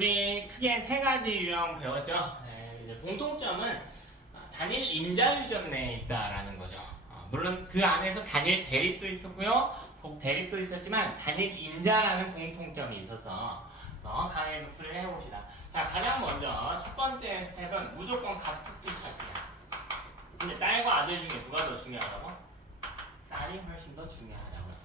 우리 크게 세 가지 유형 배웠죠. 이제 공통점은 단일 인자 유전 내에 있다라는 거죠. 물론 그 안에서 단일 대립도 있었고요, 복 대립도 있었지만 단일 인자라는 공통점이 있어서 강하게 풀이를 해봅시다. 자, 가장 먼저 첫 번째 스텝은 무조건 갑툭튀 찾기야. 근데 딸과 아들 중에 누가 더 중요하다고? 딸이 훨씬 더 중요하다고요.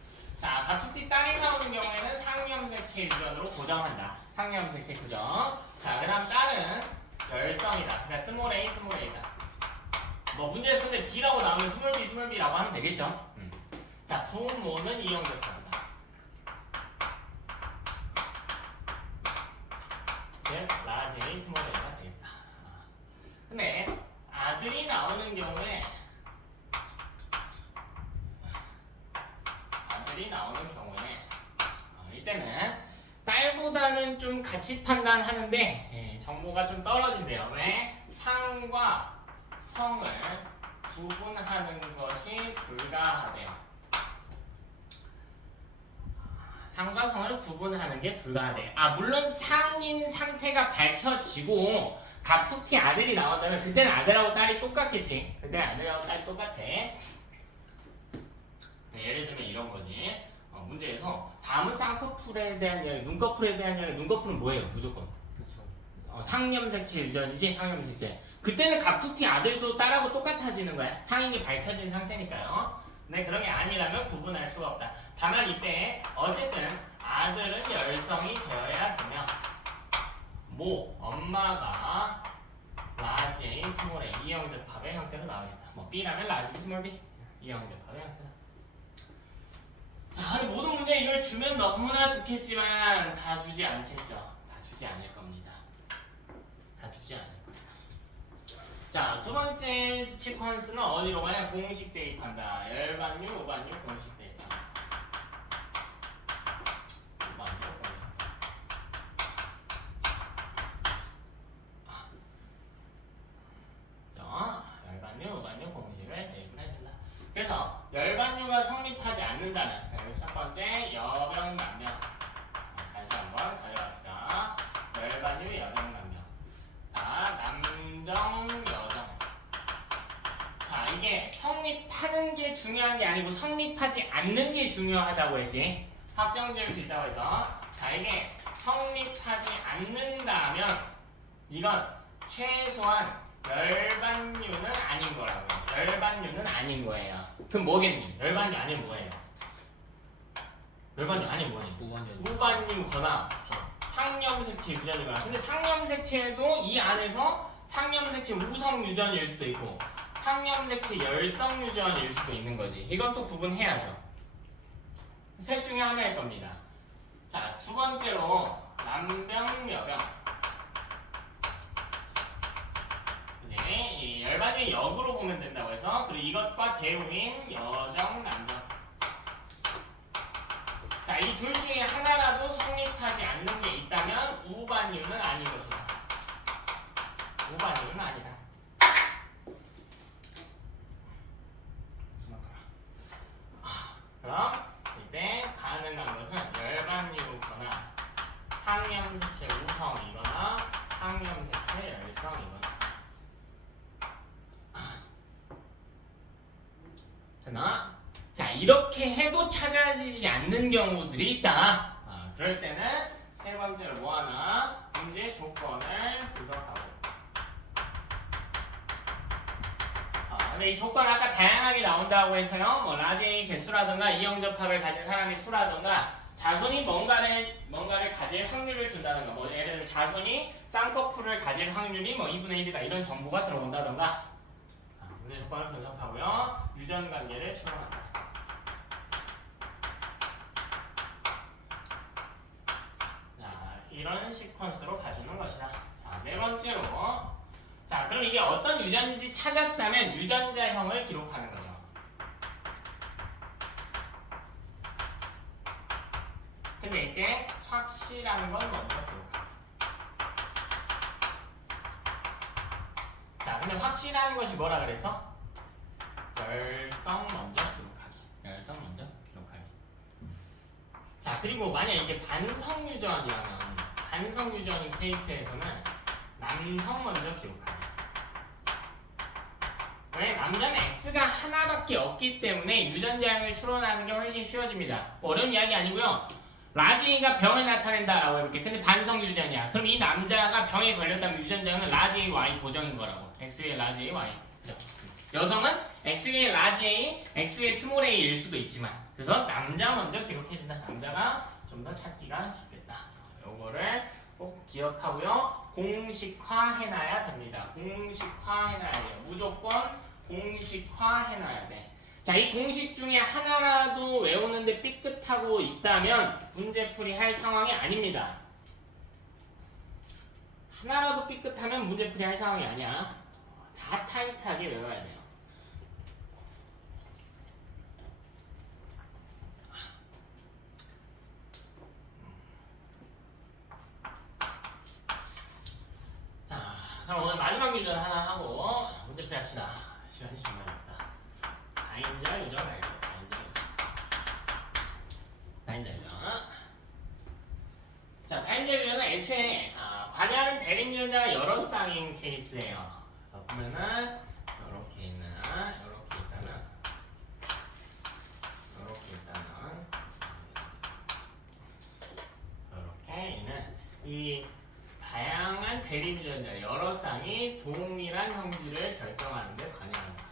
자, 갑툭튀 딸이 나오는 경우에는 상염색체 유전으로 고정한다. 상염색체 고정. 자, 그 다음 딸은 열성이다. 그러니까 스몰 a, 스몰 a다. 뭐 문제에서 근데 B라고 나오면 스몰 b, 스몰 b라고 하면 되겠죠. 자, 부모는 이형적합니다. 즉, 라지 a, 스몰 a가 되겠다. 근데 아들이 나오는 경우에 이때는 딸보다는 좀 가치 판단하는데 정보가 좀 떨어진대요. 왜? 상과 성을 구분하는 것이 불가하대요. 상과 성을 구분하는 게 불가하대요. 물론 상인 상태가 밝혀지고 갑툭튀 아들이 나온다면 그때는 아들하고 딸이 똑같겠지. 그때는 아들하고 딸이 똑같아. 예를 들면 이런 거지. 문제에서 다음은 쌍꺼풀에 대한 이야기, 눈꺼풀에 대한 이야기. 눈꺼풀은 뭐예요? 무조건 상염색체 유전이지. 상염색체. 그때는 갑툭튀 아들도 딸하고 똑같아지는 거야. 상인이 밝혀진 상태니까요. 근데 그런 게 아니라면 구분할 수가 없다. 다만 이때 어쨌든 아들은 열성이 되어야 되며 엄마가 라지 A, 스몰 a 이형접합의 형태로 나오겠다. B라면 라지 B, 스몰 b 이형접합의 형태다. 모든 문제 이걸 주면 너무나 좋겠지만 다 주지 않겠죠. 다 주지 않을 겁니다. 다 주지 않을 겁니다. 자, 두 번째 시퀀스는 어디로 가냐? 공식 대입한다. 열반유, 우반유, 공식 대입한다. 우반유, 공식. 열반유, 우반유 공식을 대입을 해준다. 그래서 열반유가 성립하지 않는다면 첫 번째 여병남녀. 다시 한번 가져갑시다. 열반유, 여병남녀. 자, 남정, 여정. 자, 이게 성립하는 게 중요한 게 아니고 성립하지 않는 게 중요하다고 했지. 확정 지을 수 있다고 해서. 자, 이게 성립하지 않는다면 이건 최소한 열반유는 아닌 거라고요. 열반유는 아닌 거예요. 그럼 뭐겠니? 열반유 아니면 뭐예요? 열반유 아니면 뭐예요? 우반유거나 상염색체 유전이거나. 근데 상염색체도 이 안에서 상염색체 우성 유전일 수도 있고 상염색체 열성 유전일 수도 있는 거지. 이건 또 구분해야죠. 셋 중에 하나일 겁니다. 자, 두 번째로 남병, 여병. 이 열반유의 역으로 보면 된다고 해서. 그리고 이것과 대우인 여정, 남정. 자, 이 둘 중에 하나라도 성립하지 않는 게 있다면 우반유는 아닌 것이다. 우반유는 아니다. 그럼 이때 가능한 것은 열반유거나 상염색체 우성이거나 상염색체 열성이거나. 자, 이렇게 해도 찾아지지 않는 경우들이 있다. 그럴 때는 세 번째로 뭐하나? 문제 조건을 분석하고. 근데 이 조건 아까 다양하게 나온다고 해서요. 라지 개수라든가 이형접합을 가진 사람의 수라든가 자손이 뭔가를 가질 확률을 준다든가 예를 들면 자손이 쌍꺼풀을 가질 확률이 2분의 1이다 이런 정보가 들어온다든가. 문제 조건을 분석하고요. 유전 관계를 추론한다. 자, 이런 시퀀스로 가주는 것이다. 자, 네 번째로. 자, 그럼 이게 어떤 유전인지 찾았다면 유전자형을 기록하는 거죠. 근데 이때 확실한 건 먼저 기록합니다. 자, 근데 확실한 것이 뭐라 그래서? 열성 먼저 기록하기. 열성 먼저 기록하기. 자, 그리고 만약 이게 반성 유전이라면 반성 유전인 케이스에서는 남성 먼저 기록합니다. 왜? 남자는 X가 하나밖에 없기 때문에 유전자형을 추론하는 게 훨씬 쉬워집니다. 뭐 어려운 이야기 아니고요. 라지 A가 병을 나타낸다라고 해볼게. 근데 반성 유전이야. 그럼 이 남자가 병에 걸렸다면 유전자형은 라지 A, Y 고정인 거라고. X의 라지 A, Y. 그죠? 여성은 X의 라지 A, X의 스몰 A일 수도 있지만 그래서 남자 먼저 기록해준다. 남자가 좀 더 찾기가 쉽겠다. 요거를 꼭 기억하고요. 공식화해놔야 됩니다. 공식화해놔야 돼요. 무조건 공식화해놔야 돼. 자, 이 공식 중에 하나라도 외우는데 삐끗하고 있다면 문제풀이 할 상황이 아닙니다. 하나라도 삐끗하면 문제풀이 할 상황이 아니야. 다 타이트하게 외워야 돼요. 자, 그럼 오늘 마지막 유전 하나 하고 문제풀이 합시다. 시간이 중요합니다. 다인자 유전 발견. 다인자 유전. 자, 다인자 유전은 애초에 관여하는 대립 유전자가 여러 쌍인 케이스예요. 보면은 이렇게 있거나 이렇게 있는 이 다양한 대립 유전자 여러 쌍이 동일한 형질을 결정하는 데 관여한다.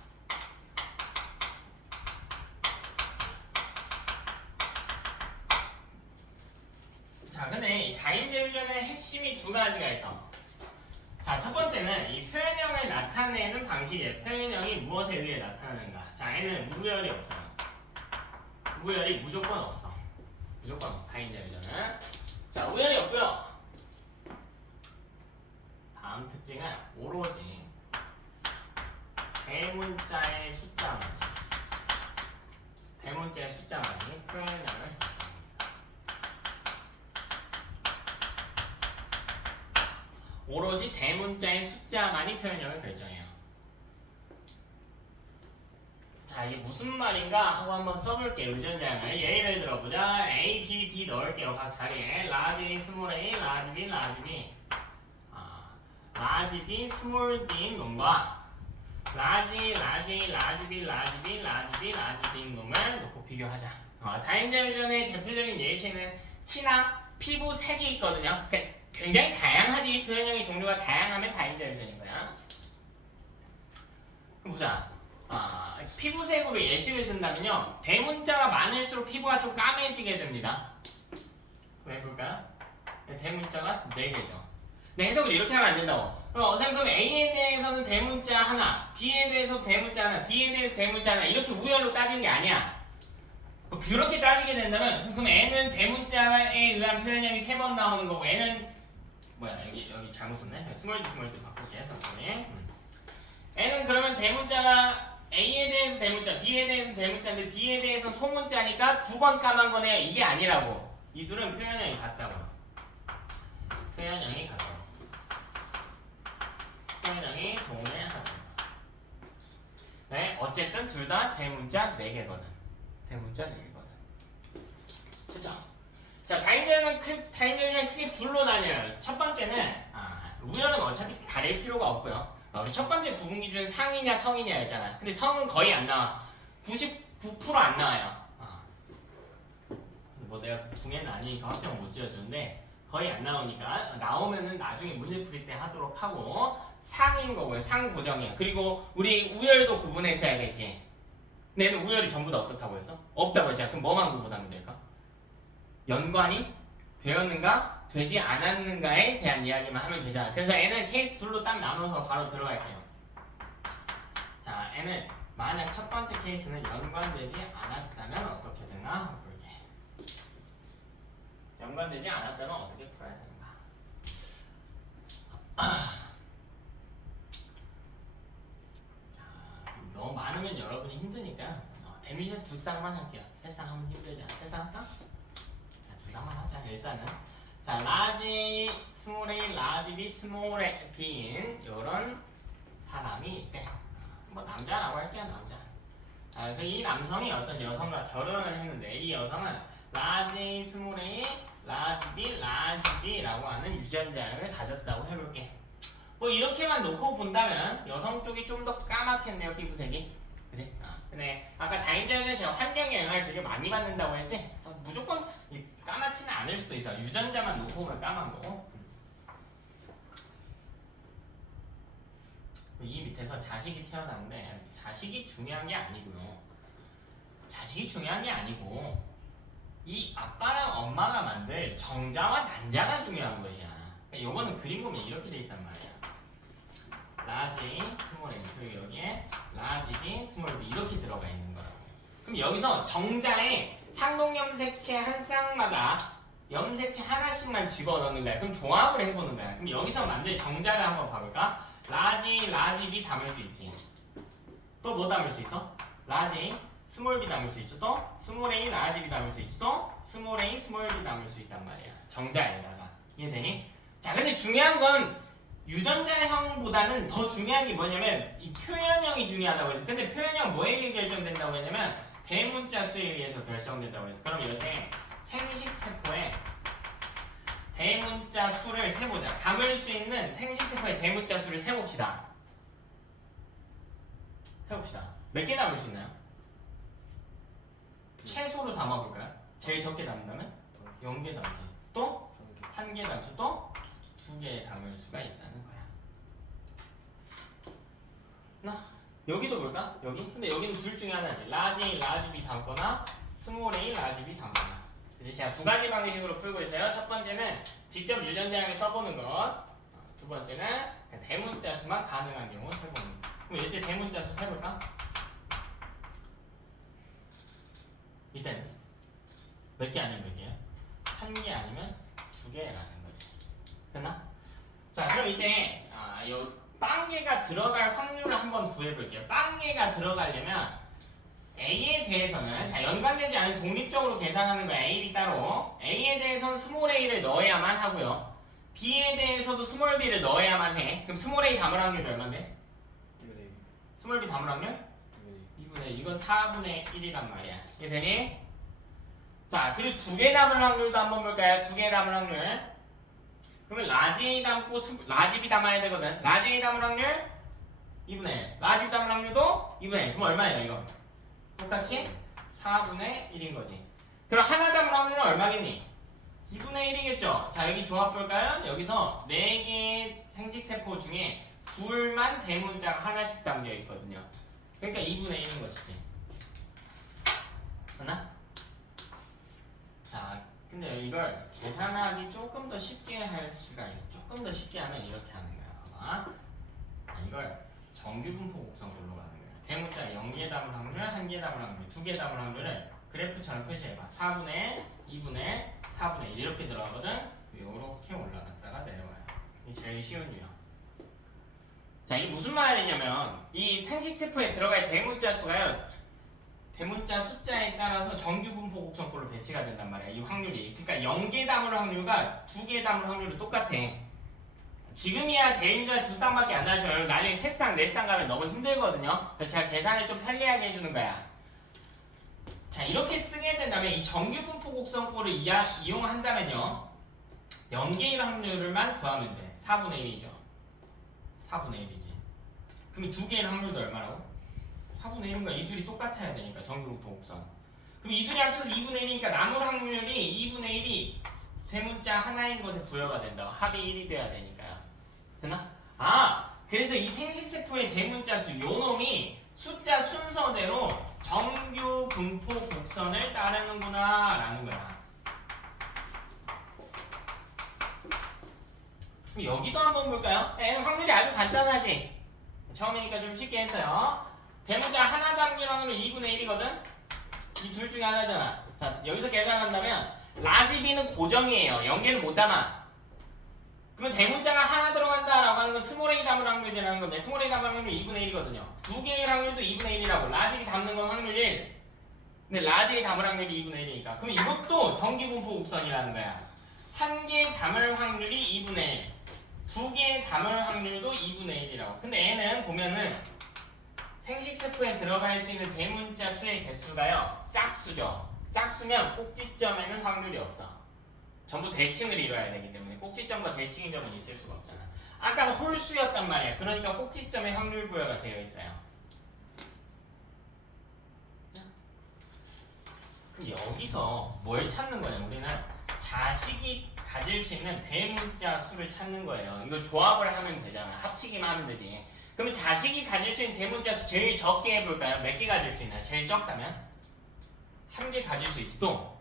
자, 근데 이 다인자 유전의 핵심이 두 가지가 있어. 자, 첫 번째는 이 표현형을 나타내는 방식이에요. 표현형이 무엇에 의해 나타나는가. 자, 얘는 우열이 없어요. 우열이 무조건 없어. 무조건 없어. 다인자 유전은. 자, 우열이 없고요. 다음 특징은 오로지 대문자의 숫자만이 표현형을 오로지 대문자의 숫자만이 표현형을 결정해요. 자, 이게 무슨 말인가 하고 한번 써볼게요. 유전자형을 예를 들어보자. A, B, D 넣을게요. 각 자리에 라지 A, 스몰 A, 라지 B, 라지 B. 라지 D, 스몰 D 놈과 라지 B, 라지 B, 라지 D 놈을 놓고 비교하자. 다인자 유전의 대표적인 예시는 키나 피부 색이 있거든요. 그러니까 굉장히 다양하지. 표현형의 종류가 다양하면 다인자 유전인 거야. 그럼 보자. 피부색으로 예시를 든다면요. 대문자가 많을수록 피부가 좀 까매지게 됩니다. 왜 볼까요? 대문자가 4개죠. 근데 해석을 이렇게 하면 안 된다고. 그럼 그럼 A에 대해서는 대문자 하나, B에 대해서 대문자 하나, D에 대해서 대문자 하나 이렇게 우열로 따지는 게 아니야. 그렇게 따지게 된다면 그럼 N은 대문자에 의한 표현형이 3번 나오는 거고 N은 뭐야 여기 잘못 썼네. 스몰 D 바꿀게요. 천천히. N은 그러면 대문자가 A에 대해서 대문자, B에 대해서 대문자인데 D에 대해서는 소문자니까 2번 까만 거네요. 이게 아니라고. 이 둘은 표현형이 같다고. 표현형이 동일하다. 네, 어쨌든 둘 다 대문자 4개거든. 대문자 4개거든. 그죠? 자, 다인자는 크게 둘로 나뉘어요. 첫 번째는 우열은 어차피 가릴 필요가 없고요. 우리 첫 번째 구분 기준은 상이냐 성이냐였잖아. 근데 성은 거의 안 나와. 99% 안 나와요. 뭐 내가 중에는 아니니까 확정을 못 지어주는데 거의 안 나오니까 나오면은 나중에 문제 풀이 때 하도록 하고 상인 거고요. 상 고정이에요. 그리고 우리 우열도 구분해서 해야겠지. 근데 얘는 우열이 전부 다 어떻다고 했어? 없다고 했잖아. 그럼 뭐만 구분하면 될까? 연관이 되었는가? 되지 않았는가에 대한 이야기만 하면 되잖아. 그래서 N은 케이스 둘로 딱 나눠서 바로 들어갈게요. 자, N은 만약 첫 번째 케이스는 연관되지 않았다면 어떻게 되나 볼게. 연관되지 않았다면 어떻게 풀어야 되는가. 너무 많으면 여러분이 힘드니까 데미지 2쌍만 할게요. 3쌍 하면 힘들잖아. 3쌍 할까? 자, 2쌍만 하자. 일단은 자, 라지 스몰 A, 라지 B, 스몰 B인 요런 사람이 있대. 뭐 남자라고 할게요. 남자. 이 남성이 어떤 여성과 결혼을 했는데 이 여성은 라지 A, 스몰 A, 라지 B, 라지 B라고 하는 유전자를 가졌다고 해볼게. 뭐 이렇게만 놓고 본다면 여성 쪽이 좀 더 까맣겠네요, 피부색이. 그지? 근데 아까 다인자는 제가 환경의 영향을 되게 많이 받는다고 했지? 그래서 무조건 까맣지는 않을 수도 있어. 유전자만 놓고 보면 까만 거고. 이 밑에서 자식이 태어났는데 자식이 중요한 게 아니고요. 자식이 중요한 게 아니고 이 아빠랑 엄마가 만들 정자와 난자가 중요한 것이야. 그러니까 요거는 그림 보면 이렇게 돼 있단 말이야. 라지 A, 스몰 A, 그리고 여기에 라지 B, 스몰 B 이렇게 들어가 있는 거라고. 그럼 여기서 정자에 상동 염색체 한 쌍마다 염색체 하나씩만 집어넣는 거야. 그럼 조합을 해보는 거야. 그럼 여기서 만들 정자를 한번 봐볼까? 라지 B 담을 수 있지. 또 뭐 담을 수 있어? 라지 A, 스몰 B 담을 수 있죠. 또 스몰 A, 라지 B 담을 수 있죠. 또 스몰 A, 스몰 B 담을 수 있단 말이야. 정자에다가. 이해되니? 자, 근데 중요한 건 유전자형보다는 더 중요한 게 뭐냐면 이 표현형이 중요하다고 해서. 근데 표현형 뭐에 의해 결정된다고 했냐면 대문자 수에 의해서 결정된다고 해서. 그럼 이럴 때 생식세포의 대문자 수를 세보자. 담을 수 있는 생식세포의 대문자 수를 세봅시다. 몇 개 담을 수 있나요? 최소로 담아볼까요? 제일 적게 담는다면? 0개 담지. 또? 1개 담지. 또? 2개 담을 수가 있다는 거야. 나 여기도 볼까? 여기? 근데 여기는 둘 중에 하나지. 라지 A, 라지 B 담거나 스몰 A, 라지 B 담거나. 그래서 제가 두 가지 방식으로 풀고 있어요. 첫 번째는 직접 유전자형을 써보는 것. 두 번째는 대문자 수만 가능한 경우 해보는 것. 그럼 이때 대문자 수 세볼까? 일단 몇 개 아니면 몇 개야? 1개 아니면 2개라는 거지. 됐나? 자, 그럼 이때 요 빵개가 들어갈 확률을 한번 구해볼게요. 빵개가 들어가려면 A에 대해서는 자 연관되지 않은 독립적으로 계산하는 거야. A, B 따로. A에 대해서는 스몰 a를 넣어야만 하고요. B에 대해서도 스몰 b를 넣어야만 해. 그럼 스몰 a 담을 확률이 얼마인데? 2분의 1. 스몰 b 담을 확률? 2분의 1. 이건 4분의 1이란 말이야. 이게 되니? 자, 그리고 2개 담을 확률도 한번 볼까요? 2개 담을 확률. 그러면 라지 A 담고 라지 B 담아야 되거든. 라지 A 담을 확률 2분의 1. 라지 B 담을 확률도 2분의 1. 그럼 얼마예요, 이거? 똑같이 4분의 1인 거지. 그럼 하나 담을 확률은 얼마겠니? 2분의 1이겠죠? 자, 여기 조합 볼까요? 여기서 4개의 생식세포 중에 둘만 대문자가 하나씩 담겨 있거든요. 그러니까 2분의 1인 것이지. 맞나? 자, 근데 이걸 계산하기 조금 더 쉽게 할 수가 있어. 조금 더 쉽게 하면 이렇게 하는 거야. 봐봐. 자, 이걸 정규분포 곡선꼴로 가는 거야. 대문자 0개 담을 확률, 1개 담을 확률, 2개 담을 확률을 그래프처럼 표시해봐. 4분의 2분의 4분의 1 이렇게 들어가거든. 이렇게 올라갔다가 내려와요. 이게 제일 쉬운 유형. 자, 이게 무슨 말이냐면 이 생식세포에 들어갈 대문자 수가요. 대문자 숫자에 따라서 정규분포 곡선꼴로 배치가 된단 말이야. 이 확률이. 그러니까 0개 담을 확률과 2개 담을 확률이 똑같아. 지금이야 대문자 2쌍밖에 안 나죠. 나중에 3쌍, 4쌍 가면 너무 힘들거든요. 그래서 제가 계산을 좀 편리하게 해주는 거야. 자, 이렇게 쓰게 된다면 이 정규분포 곡선꼴을 이용한다면요. 0개일 확률만 구하면 돼. 4분의 1이죠. 4분의 1이지. 그럼 2개일 확률도 얼마라고? 4분의 1인가 이 둘이 똑같아야 되니까 정규분포 곡선. 그럼 이 둘이 합쳐서 2분의 1이니까 남을 확률이 2분의 1이 대문자 하나인 것에 부여가 된다. 합이 1이 돼야 되니까요. 됐나? 그래서 이 생식세포의 대문자 수, 요 놈이 숫자 순서대로 정규 분포 곡선을 따르는구나 라는 거야. 그럼 여기도 한번 볼까요? 확률이 아주 간단하지? 처음이니까 좀 쉽게 했어요. 대문자 하나 담길 확률은 2분의 1이거든? 이 둘 중에 하나잖아. 자, 여기서 계산한다면 라지 B는 고정이에요. 0개는 못 담아. 그러면 대문자가 하나 들어간다라고 하는 건 스몰 A 담을 확률이라는 건데 스몰 A 담을 확률이 2분의 1이거든요. 2개의 확률도 2분의 1이라고. 라지 B 담는 건 확률 1. 근데 라지 A 담을 확률이 2분의 1이니까. 그럼 이것도 정기분포 곡선이라는 거야. 1개 담을 확률이 2분의 1. 2개 담을 확률도 2분의 1이라고. 근데 얘는 보면은 생식세포에 들어갈 수 있는 대문자 수의 개수가요. 짝수죠. 짝수면 꼭지점에는 확률이 없어. 전부 대칭을 이뤄야 되기 때문에 꼭지점과 대칭인 점은 있을 수가 없잖아. 아까는 홀수였단 말이야. 그러니까 꼭지점에 확률 부여가 되어 있어요. 그럼 여기서 뭘 찾는 거냐? 우리는 자식이 가질 수 있는 대문자 수를 찾는 거예요. 이거 조합을 하면 되잖아. 합치기만 하면 되지. 그러면 자식이 가질 수 있는 대문자 수 제일 적게 해볼까요? 몇 개 가질 수 있나요? 제일 적다면? 한 개 가질 수 있어. 또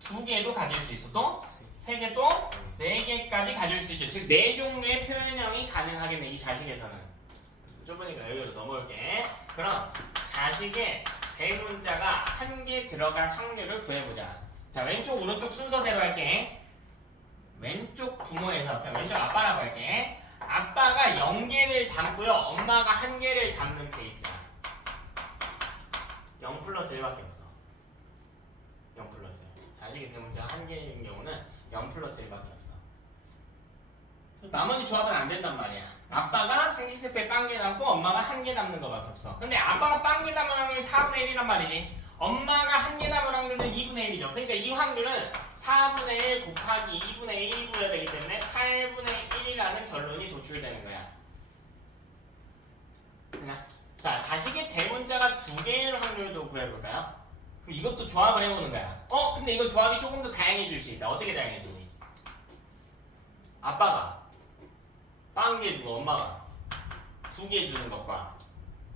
두 개도 가질 수 있어. 또 세 개, 또 네 개까지 가질 수 있죠. 즉 네 종류의 표현형이 가능하겠네. 이 자식에서는. 좁으니까 여기로 넘어올게. 그럼 자식의 대문자가 한 개 들어갈 확률을 구해보자. 자, 왼쪽 오른쪽 순서대로 할게. 왼쪽 부모에서 왼쪽 아빠라고 할게. 아빠가 0개를 담고요. 엄마가 1개를 담는 케이스야. 0 플러스 1밖에 없어. 0 플러스 1. 자식의 대문자가 1개인 경우는 0 플러스 1밖에 없어. 나머지 조합은 안 된단 말이야. 아빠가 생시세페 빵개 담고 엄마가 1개 담는 거밖에 없어. 근데 아빠가 빵개 담을 확률이 4분의 1이란 말이지. 엄마가 1개 담을 확률은 2분의 1이죠. 그러니까 이 확률은 4분의 1 곱하기 2분의 1이 구해야 되기 때문에 8분의 1이라는 결론이 도출되는 거야. 자, 자식의 대문자가 2개일 확률도 구해볼까요? 그럼 이것도 조합을 해보는 거야. 근데 이거 조합이 조금 더 다양해질 수 있다. 어떻게 다양해지니? 아빠가 빵개 주고 엄마가 2개 주는 것과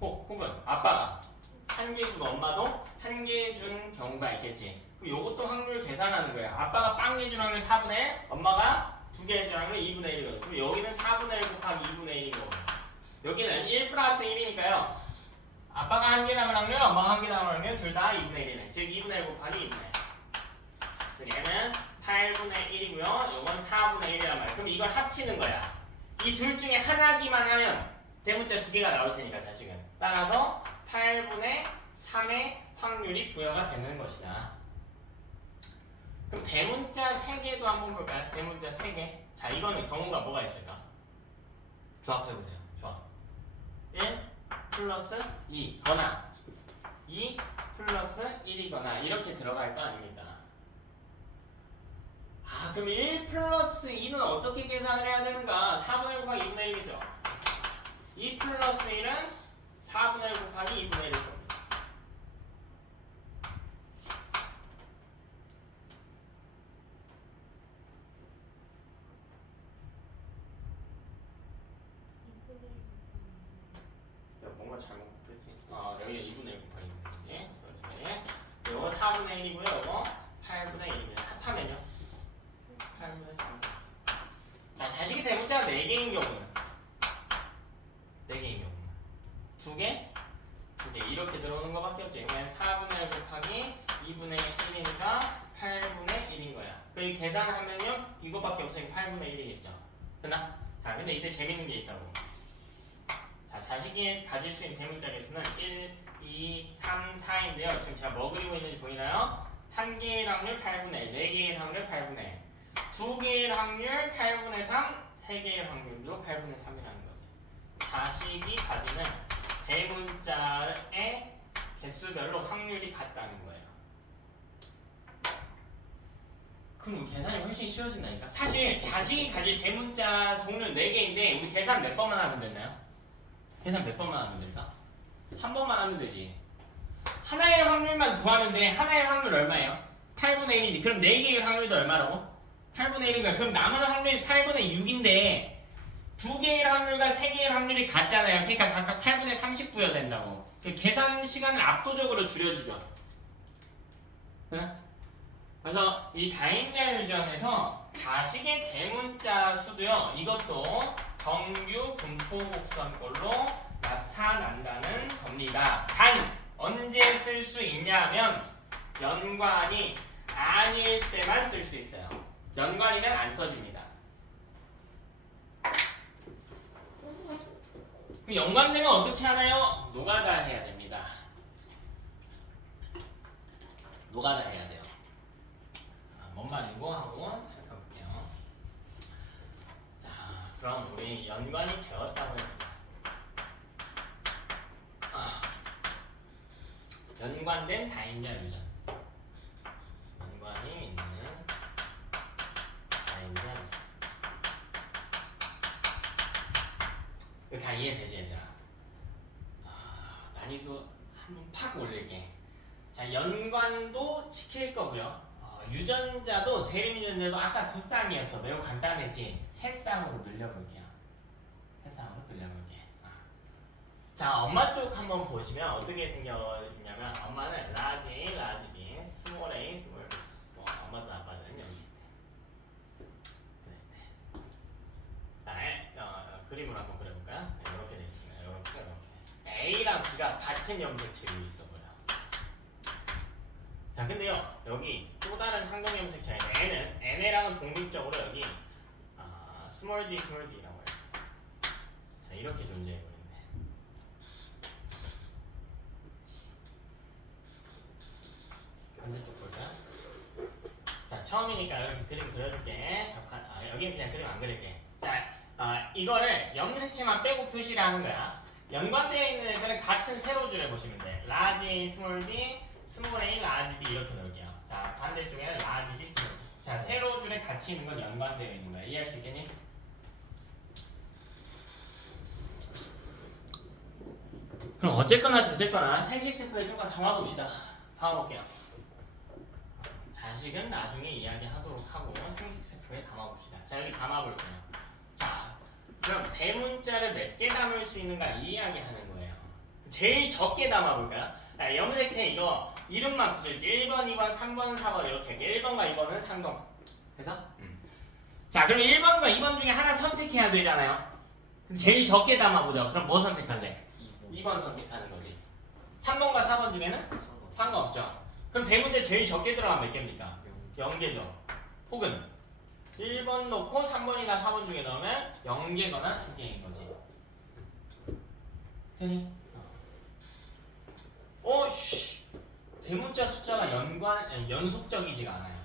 혹은 아빠가 1개 주고 엄마도 1개 준 경우가 있겠지. 그럼 요것도 확률 계산하는 거야. 아빠가 빵개 주는 확률 4분의 1, 엄마가 2개 주는 확률 2분의 1이거든. 그럼 여기는 4분의 1 곱하기 2분의 1인 거고, 여기는 1 플러스 1이니까요. 아빠가 1개 남은 확률, 엄마가 1개 남은 확률 둘 다 2분의 1이네. 즉 2분의 1 곱하기 2분의 1. 즉 얘는 8분의 1이고요. 요건 4분의 1이란 말이야. 그럼 이걸 합치는 거야. 이 둘 중에 하나기만 하면 대문자 2개가 나올 테니까 자식은. 따라서 8분의 3의 확률이 부여가 되는 것이다. 그럼 대문자 3개도 한번 볼까요? 대문자 3개. 자, 이거는 경우가 뭐가 있을까? 조합해보세요. 조합. 1 플러스 2거나 2 플러스 1이거나 이렇게 들어갈 거 아닙니까? 그럼 1 플러스 2는 어떻게 계산을 해야 되는가? 4분의 1 곱하기 2분의 1이겠죠? 2 플러스 1은 4분의 1 곱하기 2분의 1일 겁니다. 뭔가 잘못 곱했지? 여기 2분의 1 곱하기 2분의 1. 쏘리. 요거 4분의 1이고요. 요거 8분의 1이고요. 합하면요? 8분의 3. 자, 자식의 대문자가 4개인 경우는 4개인 경우는 2개? 2개 이렇게 들어오는 거밖에 없지. 그냥 4분의 1 곱하기 2분의 1이니까 8분의 1인 거야. 그 계산하면요 이것밖에 없으니까 8분의 1이겠죠. 됐나? 자, 근데 이때 재밌는 게 있다고. 자, 자식이 가질 수 있는 대문자 개수는 1, 2, 3, 4인데요. 지금 제가 뭐 그리고 있는지 보이나요? 1개의 확률 8분의 1, 4개의 확률 8분의 1, 2개의 확률 8분의 3, 3개의 확률도 8분의 3이라는 거지. 자식이 가지는 대문자의 개수별로 확률이 같다는 거예요. 그럼 계산이 훨씬 쉬워진다니까? 사실 자식이 가질 대문자 종류는 4개인데 우리 계산 몇 번만 하면 되나요? 계산 몇 번만 하면 될까? 한 번만 하면 되지. 하나의 확률만 구하면 돼. 하나의 확률 얼마예요? 8분의 1이지. 그럼 4개의 확률도 얼마라고? 8분의 1인가? 그럼 남은 확률이 8분의 6인데 2개의 확률과 3개의 확률이 같잖아요. 그러니까 각각 8분의 30 부여된다고. 계산 시간을 압도적으로 줄여주죠. 그래서 이 다인자 유전에서 자식의 대문자 수도요. 이것도 정규 분포곡선꼴로 나타난다는 겁니다. 단 언제 쓸 수 있냐면 연관이 아닐 때만 쓸 수 있어요. 연관이면 안 써집니다. 그럼 연관되면 어떻게 하나요? 노가다 해야 됩니다. 노가다 해야 돼요. 뭔 말이고 하고 살펴볼게요. 자, 그럼 우리 연관이 되었다고 합니다. 연관된 다인자 유전. 이해되지 얘들아? 난이도 한번 팍 올릴게. 자, 연관도 시킬 거고요. 유전자도 대립유전자도 아까 두 쌍이었어. 매우 간단했지. 세 쌍으로 늘려볼게요. 세 쌍으로 늘려볼게. 자, 엄마 쪽 한번 보시면 어떻게 생겼냐면 엄마는 라지, 라지 B, 스몰 A, 스몰 B. 엄마도 아빠는 여기 있대. 네. 그림을 한번 그려볼까요? 네, 이렇게 돼 있네요. 이렇게. A랑 B가 같은 염색체로 있어 보여. 자, 근데요, 여기 또 다른 상동 염색체는 N이랑은 독립적으로 여기 스몰 D, 스몰 D라고 해요. 자, 이렇게 존재해 버린대. 반대쪽 볼까? 자, 처음이니까 이렇게 그림 그려줄게. 잠깐, 여기는 그냥 그림 안 그릴게. 자, 이거를 염색체만 빼고 표시를 하는 거야. 연관되어 있는 애들은 같은 세로줄에 보시면 돼. 라지 A, 스몰 B, 스몰 A, 라지 B 이렇게 놓을게요. 자, 반대쪽에는 라지 B, 스몰 B. 자, 세로줄에 같이 있는 건 연관되어 있는 거야. 이해할 수 있겠니? 그럼 어쨌거나 저쨌거나 생식 세포에 조금 담아봅시다. 담아볼게요. 자식은 나중에 이야기하도록 하고 생식 세포에 담아봅시다. 자, 여기 담아볼게요. 자, 그럼 대문자를 몇 개 담을 수 있는가 이 이야기하는 거예요. 제일 적게 담아볼까요? 염색체 이거 이름만 붙일게. 1번, 2번, 3번, 4번 이렇게 할게. 1번과 2번은 상동. 그래서? 자, 그럼 1번과 2번 중에 하나 선택해야 되잖아요. 제일 적게 담아보죠. 그럼 뭐 선택할래? 2번 선택하는 거지. 3번과 4번 중에는 상관없죠. 그럼 대문제 제일 적게 들어가면 몇 개입니까? 0개죠. 혹은 1번 놓고 3번이나 4번 중에 넣으면 0개거나 2개인 거지. 되니? 씨. 대문자 숫자가 연속적이지가 않아요.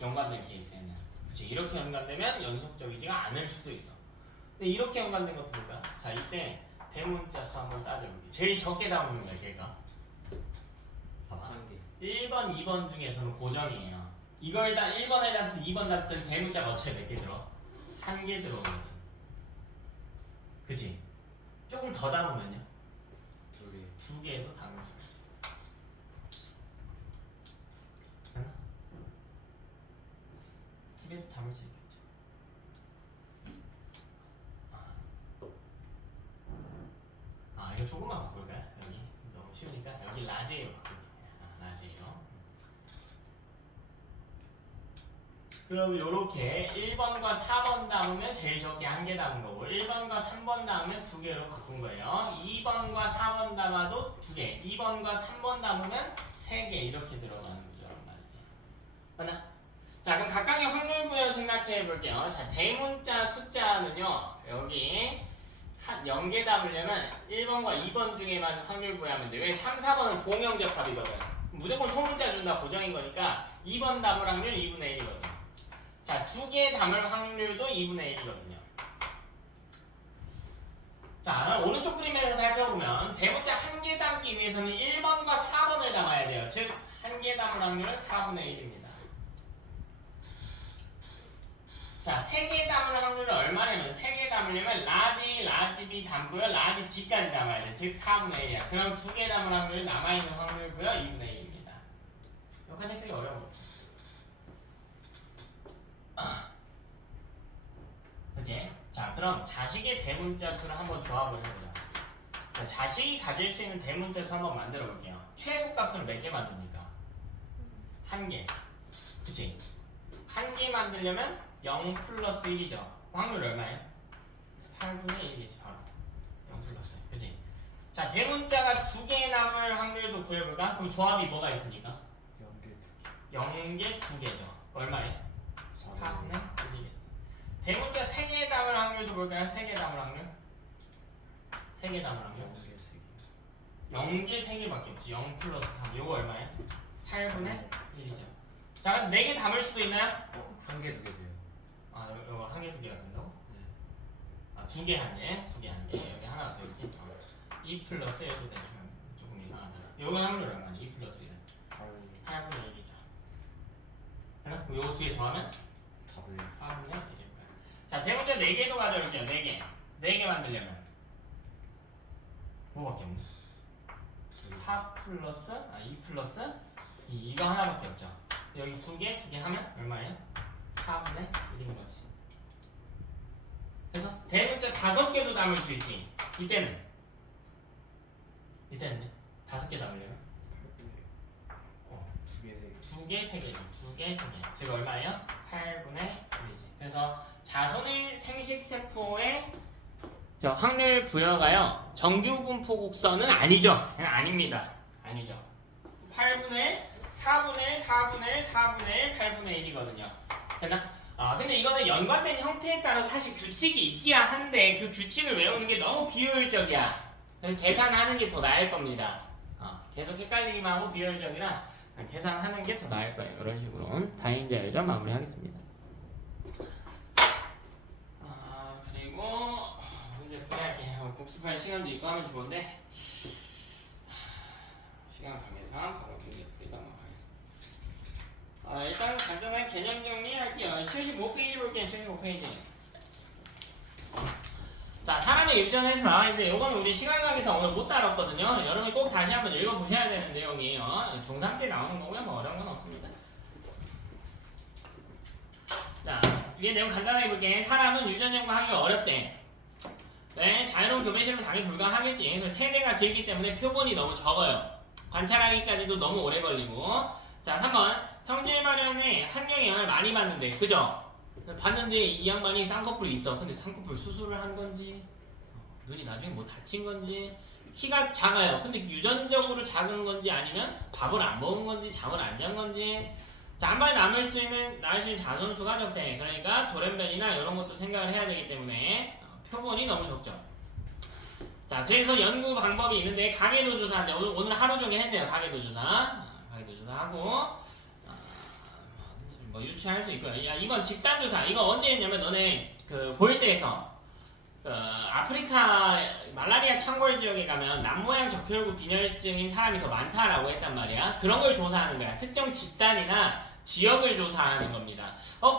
연관된 케이스에는. 그치? 이렇게 연관되면 연속적이지가 않을 수도 있어. 근데 이렇게 연관된 것도 볼까요? 자, 이때 대문자 수 한번 따져볼게. 제일 적게 담는 몇 개일까? 봐봐. 1번, 2번 중에서는 고정이에요. 이걸 1번에 담든 2번 담든 대문자가 어차피 몇 개 들어? 1개 들어오거든. 그치? 조금 더 담으면요? 2개도 담을 수 있어. 됐나? 2개도 담을 수 있겠죠. 이거 조금만 바꿀까요? 여기 너무 쉬우니까 여기 라지에요 바꿀게요. 라지에요. 그럼 요렇게 1번과 4번 담으면 제일 적게 1개 담은 거고 1번과 3번 담으면 2개로 바꾼 거예요. 2번과 4번 담아도 2개 2번과 3번 담으면 3개 이렇게 들어가는 구조란 말이지. 하나? 자, 그럼 각각의 확률부여 생각해 볼게요. 자, 대문자 숫자는요 여기 0개 담으려면 1번과 2번 중에만 확률 부여하면 돼. 왜? 3, 4번은 공영접합이거든. 무조건 소문자 준다 고정인 거니까 2번 담을 확률 2분의 1이거든. 자, 2개 담을 확률도 2분의 1이거든요. 자, 오른쪽 그림에서 살펴보면 대문자 1개 담기 위해서는 1번과 4번을 담아야 돼요. 즉, 1개 담을 확률은 4분의 1입니다. 자, 3개 담을 확률은 얼마냐면 3개 담으려면 라지 B 담고요. 라지 D까지 담아야 돼. 즉 4분의 1이야. 그럼 2개 담을 확률은 남아있는 확률고요. 2분의 1입니다. 여기까지 크게 어려워. 그치? 자, 그럼 자식의 대문자 수를 한번 조합을 해보자. 자, 자식이 가질 수 있는 대문자 수 한번 만들어 볼게요. 최소값으로 몇 개 만듭니까? 1개. 그치? 1개 만들려면 0 플러스 1이죠. 확률 얼마예요? 8분의 1이겠지 바로. 0 플러스 1. 그치? 자, 대문자가 2개 남을 확률도 구해볼까? 그럼 조합이 뭐가 있습니까? 0개 2개죠. 얼마에? 4분의 1이겠지. 대문자 3개 담을 확률도 볼까요? 3개 담을 확률? 3개 담을 확률? 0개 3개밖에 없지. 0 플러스 3. 요거 얼마예요? 8분의 1이죠. 자, 4개 담을 수도 있나요? 1개 2개 돼요. 요거 1개 2개가 된다고? 네. 2개 1개, 2개 1개. 여기 하나가 더 있지? 2 플러스 1도 되지만 조금 이상하다. 요거 확률 얼마니? 2 플러스 1은? 8분의 1이죠. 그래? 그럼 요거 2개 더하면? 4분의 1일 거야. 자, 대문자 4개도 가져올게요. 4개. 4개 만들려면 뭐밖에 없네. 4 플러스 2 플러스 2 이거 하나밖에 없죠. 여기 두 개 하면 얼마예요? 4분의 1인 거지. 그래서 대문자 5개도 담을 수 있지. 이때는 5개 담으려면 2개, 3개. 즉 얼마예요? 8분의 1이지. 그래서 자손의 생식세포의 확률 부여가요. 정규분포 곡선은 아니죠. 아닙니다. 아니죠. 8분의 4분의 4분의 4분의 8분의 1이거든요. 됐나? 근데 이거는 연관된 형태에 따라 사실 규칙이 있기야 한데 그 규칙을 외우는 게 너무 비효율적이야. 그래서 계산하는 게 더 나을 겁니다. 계속 헷갈리기만 하고 비효율적이라 계산하는 게 더 나을 거예요. 이런 식으로 다인자 요점 마무리하겠습니다. 그리고 이제 분할게요. 복습할 시간도 있고 하면 좋은데 시간 관계상 바로 문제 풀이도 한번 가겠습니다. 일단 간단한 개념 정리할게요. 75페이지 볼게요. 75페이지. 자, 사람의 유전에서 나와있는데 요거는 우리 시간 관계상 오늘 못 다뤘거든요. 여러분이 꼭 다시 한번 읽어보셔야 되는 내용이에요. 중3 때 나오는 거고요. 뭐 어려운 건 없습니다. 자, 위에 내용 간단하게 볼게. 사람은 유전 연구하기가 어렵대. 네, 자유로운 교배실은 당연히 불가하겠지. 그래서 세대가 길기 때문에 표본이 너무 적어요. 관찰하기까지도 너무 오래 걸리고. 자, 3번. 형질 발현에 환경에 영향을 많이 받는데, 그죠? 봤는데 이 양반이 쌍꺼풀이 있어. 근데 쌍꺼풀 수술을 한 건지, 눈이 나중에 뭐 다친 건지, 키가 작아요. 근데 유전적으로 작은 건지 아니면 밥을 안 먹은 건지 잠을 안 잔 건지. 자, 한 번에 나을 수 있는 자손수가 적대. 그러니까 돌연변이나 이런 것도 생각을 해야 되기 때문에 표본이 너무 적죠. 자, 그래서 연구 방법이 있는데 강해도 조사인데 오늘 하루 종일 했네요. 강해도 조사. 강해도 조사하고 뭐 유추할 수 있고요. 야, 이번 집단 조사. 이거 언제 했냐면 너네 그 보일대에서 그 아프리카 말라리아 창궐 지역에 가면 남모양 적혈구 빈혈증인 사람이 더 많다라고 했단 말이야. 그런 걸 조사하는 거야. 특정 집단이나 지역을 조사하는 겁니다.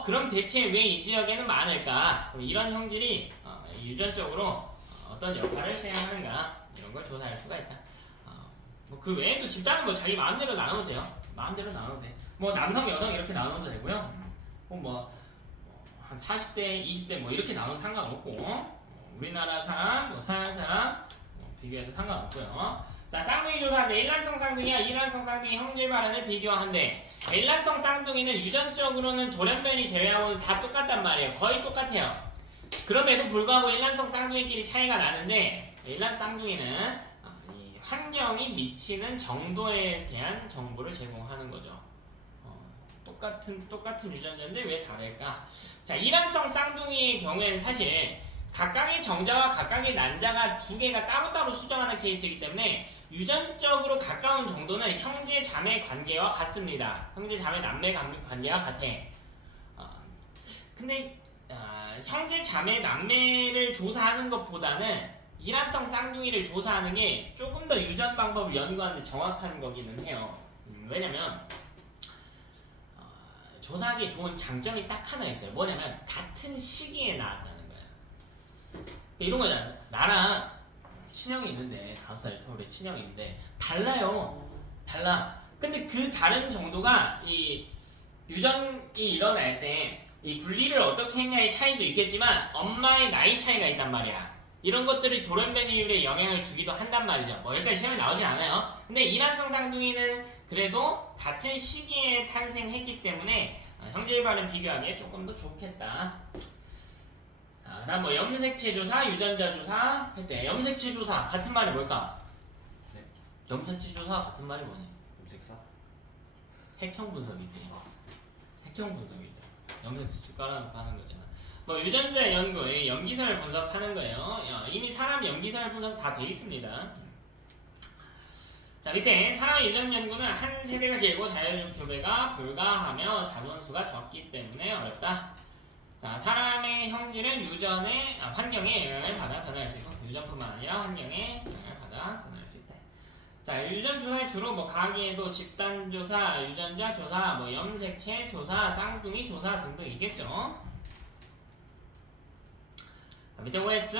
그럼 대체 왜 이 지역에는 많을까? 그럼 이런 형질이 유전적으로 어떤 역할을 수행하는가 이런 걸 조사할 수가 있다. 뭐 그 외에도 집단은 뭐 자기 마음대로 나눠도 돼요. 마음대로 나눠도 돼. 뭐 남성, 여성 이렇게 나눠도 되고요. 뭐 한 40대, 20대 뭐 이렇게 나눠도 상관없고. 우리나라 사람, 뭐 서양 사람 비교해도 상관없고요. 자, 쌍둥이 조사인데 일란성 쌍둥이와 이란성 쌍둥이 형질 발현을 비교한데 일란성 쌍둥이는 유전적으로는 돌연변이 제외하고는 다 똑같단 말이에요. 거의 똑같아요. 그럼에도 불구하고 일란성 쌍둥이끼리 차이가 나는데 일란 쌍둥이는 이 환경이 미치는 정도에 대한 정보를 제공하는 거죠. 똑같은 유전자인데 왜 다를까? 자, 이란성 쌍둥이의 경우에는 사실 각각의 정자와 각각의 난자가 두 개가 따로따로 수정하는 케이스이기 때문에 유전적으로 가까운 정도는 형제 자매 관계와 같습니다. 형제 자매 남매 관계와 같아. 근데 형제 자매 남매를 조사하는 것보다는 이란성 쌍둥이를 조사하는 게 조금 더 유전 방법을 연구하는 데 정확한 거기는 해요. 왜냐면 조사하기 좋은 장점이 딱 하나 있어요. 뭐냐면 같은 시기에 나왔다는 거야. 이런 거잖아. 나랑 친형이 있는데 5살 터울의 친형이 있는데 달라요. 달라. 근데 그 다른 정도가 이 유전이 일어날 때 이 분리를 어떻게 했냐의 차이도 있겠지만 엄마의 나이 차이가 있단 말이야. 이런 것들이 돌연변이율에 영향을 주기도 한단 말이죠. 뭐 여기까지 시험에 나오진 않아요. 근데 이란성 쌍둥이는 그래도 같은 시기에 탄생했기 때문에 형질 발현 비교하기에 조금 더 좋겠다. 그다음 뭐 염색체 조사, 유전자 조사 했대. 염색체 조사 같은 말이 뭘까? 네. 염색체 조사 같은 말이 뭐냐? 염색사? 핵형 분석이지. 핵형 분석이죠. 염색체 쭉 깔아놓고 하는 거잖아. 뭐 유전자 연구에 염기선을 분석하는 거예요. 이미 사람 염기선을 분석 다 돼 있습니다. 자, 밑에 사람의 유전 연구는 한 세대가 길고 자연적 교배가 불가하며 자손수가 적기 때문에 어렵다. 자, 사람의 형질은 유전의 환경에 영향을 받아 변화할 수 있고 유전뿐만 아니라 환경에 영향을 받아 변화할 수 있다. 자, 유전 조사에 주로 뭐 강의에도 집단 조사, 유전자 조사, 뭐 염색체 조사, 쌍둥이 조사 등등 있겠죠. 자, 밑에 OX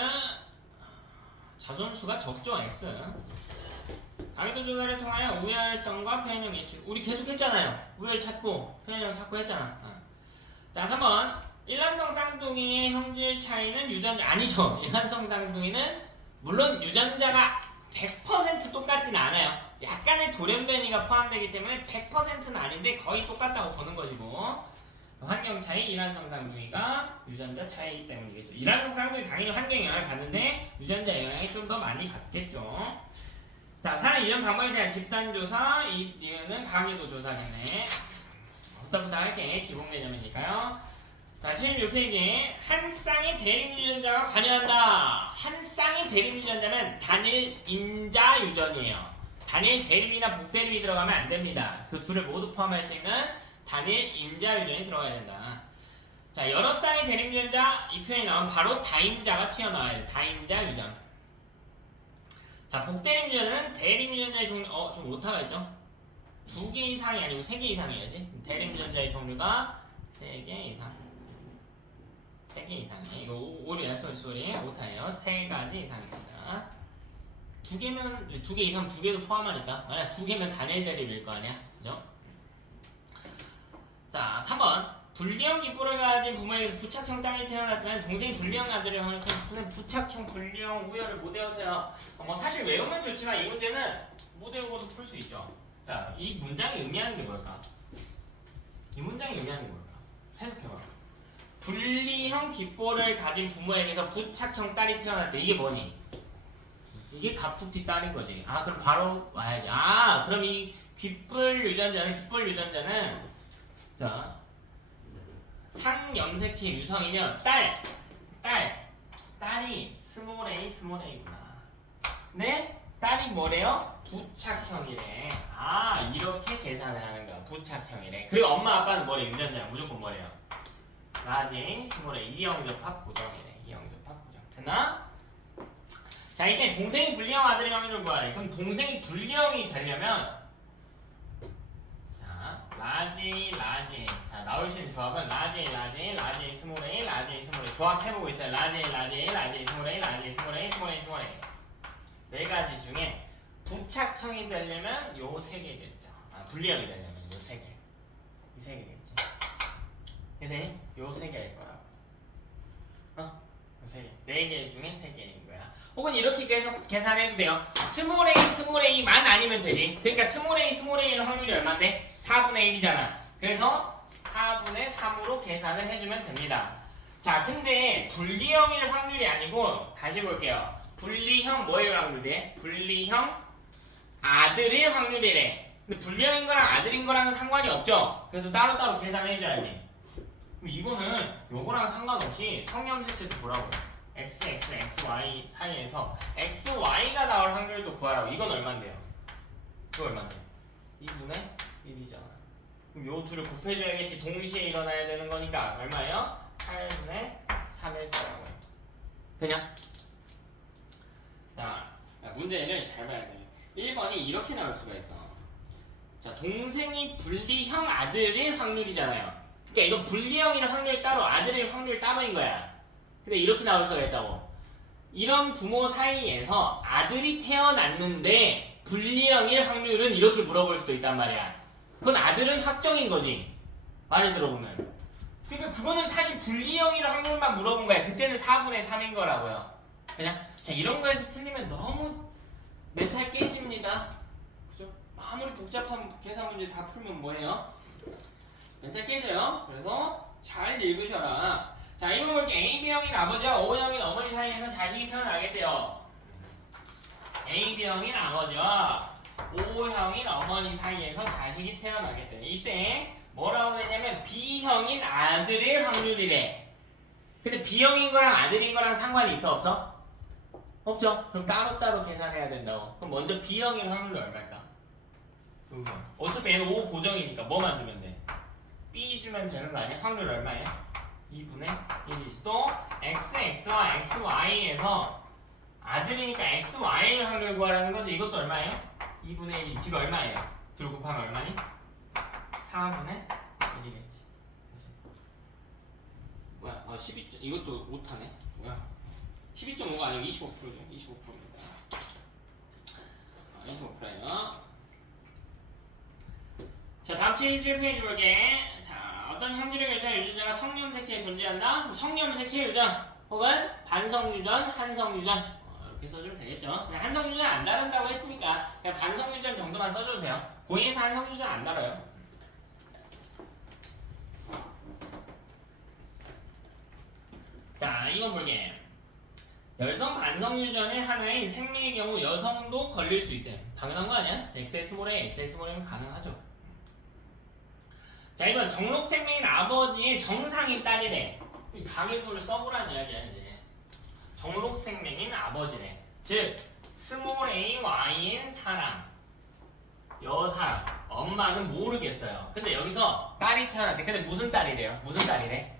자존수가 적죠 x. 가이드 조사를 통하여 우열성과 편의점 예측. 우리 계속 했잖아요. 우열 찾고 편의점 찾고 했잖아. 자 3번 일란성 쌍둥이의 형질 차이는 유전자 아니죠. 일란성 쌍둥이는 물론 유전자가 100% 똑같지는 않아요. 약간의 돌연변이가 포함되기 때문에 100%는 아닌데 거의 똑같다고 보는 거지 뭐. 환경 차이, 일란성 쌍둥이가 유전자 차이이기 때문이겠죠. 일란성 쌍둥이 당연히 환경 영향을 받는데 유전자 영향이 좀 더 많이 받겠죠. 자, 사람 이런 방법에 대한 집단 조사, 이 니은은 강의도 조사겠네. 부터 할게. 기본 개념이니까요. 자, 16페이지. 한 쌍의 대립 유전자가 관여한다. 한 쌍의 대립 유전자면 단일 인자 유전이에요. 단일 대립이나 복대립이 들어가면 안 됩니다. 그 둘을 모두 포함할 수 있는 단일 인자 유전이 들어가야 된다. 자, 여러 쌍의 대립 유전자 이 표현이 나오면 바로 다인자가 튀어나와야 돼. 다인자 유전. 자, 복대립 유전은 대립 유전자의 종류, 좀 오타가 있죠? 2개 이상이 아니고 3개 이상이어야지. 대립 유전자의 종류가 3개 이상. 3개 이상이에요. 이거 오류야, 쏘리. 오타예요. 3가지 이상입니다. 2개면, 2개 이상 2개도 포함하니까. 만약 2개면 단일 대립일 거 아니야. 그죠? 자, 3번. 불리형 기뽀를 가진 부모에게서 부착형 딸이 태어났다면 동생이 불리형 아들을 형성하는 부착형 불리형 우열을 못 외우세요. 사실 외우면 좋지만 이 문제는 못 외우고도 풀 수 있죠. 자, 이 문장이 의미하는 게 뭘까? 이 문장이 의미하는 게 뭘까? 해석해봐. 불리형 기뽀를 가진 부모에게서 부착형 딸이 태어났대. 이게 뭐니? 이게 갑툭튀 딸인 거지. 아, 그럼 바로 와야지. 아, 그럼 이 귓불 유전자는 자, 상염색체 유성이면 딸이 스몰 a구나. 네? 딸이 뭐래요? 부착형이래. 아, 이렇게 계산을 하는 거야. 부착형이래. 그리고 엄마 아빠는 뭐래? 유전자는 무조건 뭐래요? 라지 스몰 a 이형접합 고정이래. 이형접합 고정. 됐나? 자, 이때 동생이 불리형 아들의 확률을 구하래. 그럼 동생이 불리형이 되려면 라지. 자, 나올 수 있는 조합은 라지, 스몰 A. 조합해보고 있어요. 라지, 스몰 A. 네 가지 중에 부착형이 되려면 요 3개겠죠. 아, 불리형이 되려면 요 3개. 이 3개겠지. 이게 요 3개일 거라고. 요 3개. 4개 중에 3개인 거야. 혹은 이렇게 계산해도 돼요. 스몰 A만 아니면 되지. 그러니까 스몰 A의 확률이 얼마인데? 4분의 1이잖아. 그래서 4분의 3으로 계산을 해주면 됩니다. 자, 근데 불리형일 확률이 아니고 다시 볼게요. 불리형 뭐일 확률이래? 불리형 아들일 확률이래. 근데 불리형인 거랑 아들인 거랑은 상관이 없죠? 그래서 따로따로 계산해줘야지. 그럼 이거는 요거랑 상관없이 성염색체도 보라고. x, y 사이에서 xy가 나올 확률도 구하라고. 이건 얼만데요? 이거 얼만데요? 2분의 1이잖아. 그럼 요 둘을 곱해줘야겠지. 동시에 일어나야 되는 거니까 얼마예요? 8분의 3일 거라고 해. 되냐? 자, 문제를 잘 봐야 돼. 1번이 이렇게 나올 수가 있어. 자, 동생이 불리형 아들일 확률이잖아요. 그러니까 이거 불리형일 확률 따로, 아들일 확률 따로인 거야. 근데 이렇게 나올 수가 있다고. 이런 부모 사이에서 아들이 태어났는데 불리형일 확률은 이렇게 물어볼 수도 있단 말이야. 그건 아들은 확정인 거지. 말을 들어보면. 그러니까 그거는 사실 불리형일 확률만 물어본 거야. 그때는 4분의 3인 거라고요. 그냥 자, 이런 거에서 틀리면 너무 멘탈 깨집니다. 그죠? 아무리 복잡한 계산 문제 다 풀면 뭐예요? 멘탈 깨져요. 그래서 잘 읽으셔라. 자, 이거 볼게. AB형인 아버지와 O형인 어머니 사이에서 자식이 태어나겠대요. AB형인 아버지와 O형인 어머니 사이에서 자식이 태어나겠대. 이때 뭐라고 되냐면 B형인 아들일 확률이래. 근데 B형인 거랑 아들인 거랑 상관이 있어 없어? 없죠? 그럼 따로따로 계산해야 된다고. 그럼 먼저 B형인 확률이 얼마일까? 어차피 얘는 O 고정이니까 뭐만 주면 돼? B 주면 되는 거 아니야? 확률 얼마야? 2분의 1이지. 또 x와 xy에서 아들이니까 xy를 확률 구하라는 거지. 이것도 얼마예요? 2분의 1이. 지금 얼마예요? 둘 곱하면 얼마니? 4분의 1이겠지. 뭐야? 12점. 이것도 못하네. 뭐야? 12.5가 아니고 25%죠. 25%입니다. 25%예요. 자, 다음 77페이지 볼게. 자, 어떤 형질의 결정 유전자가 성염 색체에 존재한다? 성염 색체 유전 혹은 반성 유전, 한성 유전 이렇게 써주면 되겠죠. 그냥 한성 유전 안 다룬다고 했으니까 그냥 반성 유전 정도만 써줘도 돼요. 고2에서 한성 유전 안 다뤄요. 자, 이건 볼게. 열성 반성 유전의 하나인 생리의 경우 여성도 걸릴 수 있대. 당연한 거 아니야? XS몰에 XS몰이면 가능하죠. 자, 이번 정록생명인 아버지의 정상인 딸이래. 가계도를 써보라는 이야기야 이제. 정록생명인 아버지래. 즉 스몰 a y인 사람, 여사람. 엄마는 모르겠어요. 근데 여기서 딸이 태어났대. 근데 무슨 딸이래요? 무슨 딸이래?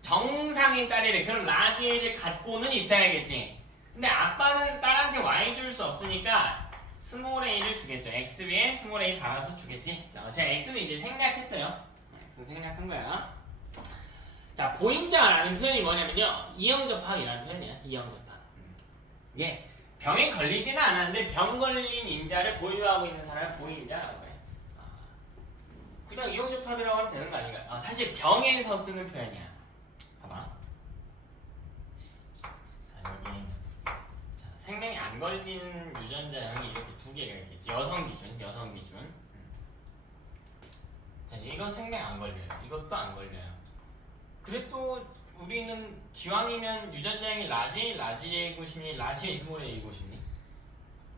정상인 딸이래. 그럼 라지 A를 갖고는 있어야겠지. 근데 아빠는 딸한테 Y 줄 수 없으니까 스몰 a를 주겠죠. x 위에 스몰 a 달아서 주겠지. 제가 x는 이제 생략했어요. x는 생략한 거야. 자, 보임자라는 표현이 뭐냐면요, 이형접합이라는 표현이야. 이형접합. 이게 병에 걸리지는 않았는데 병 걸린 인자를 보유하고 있는 사람을 보임자라고 그래. 그냥 이형접합이라고 하면 되는 거 아닌가? 사실 병에서 쓰는 표현이야. 봐봐. 자, 여기 생명이 안 걸리는 유전자형이 이렇게 두 개가 있겠지. 여성 기준, 여성 기준. 자, 이건 생명 안 걸려요. 이것도 안 걸려요. 그래도 우리는 기왕이면 유전자형이 라지이고 싶니? 라지 스몰이고 싶니?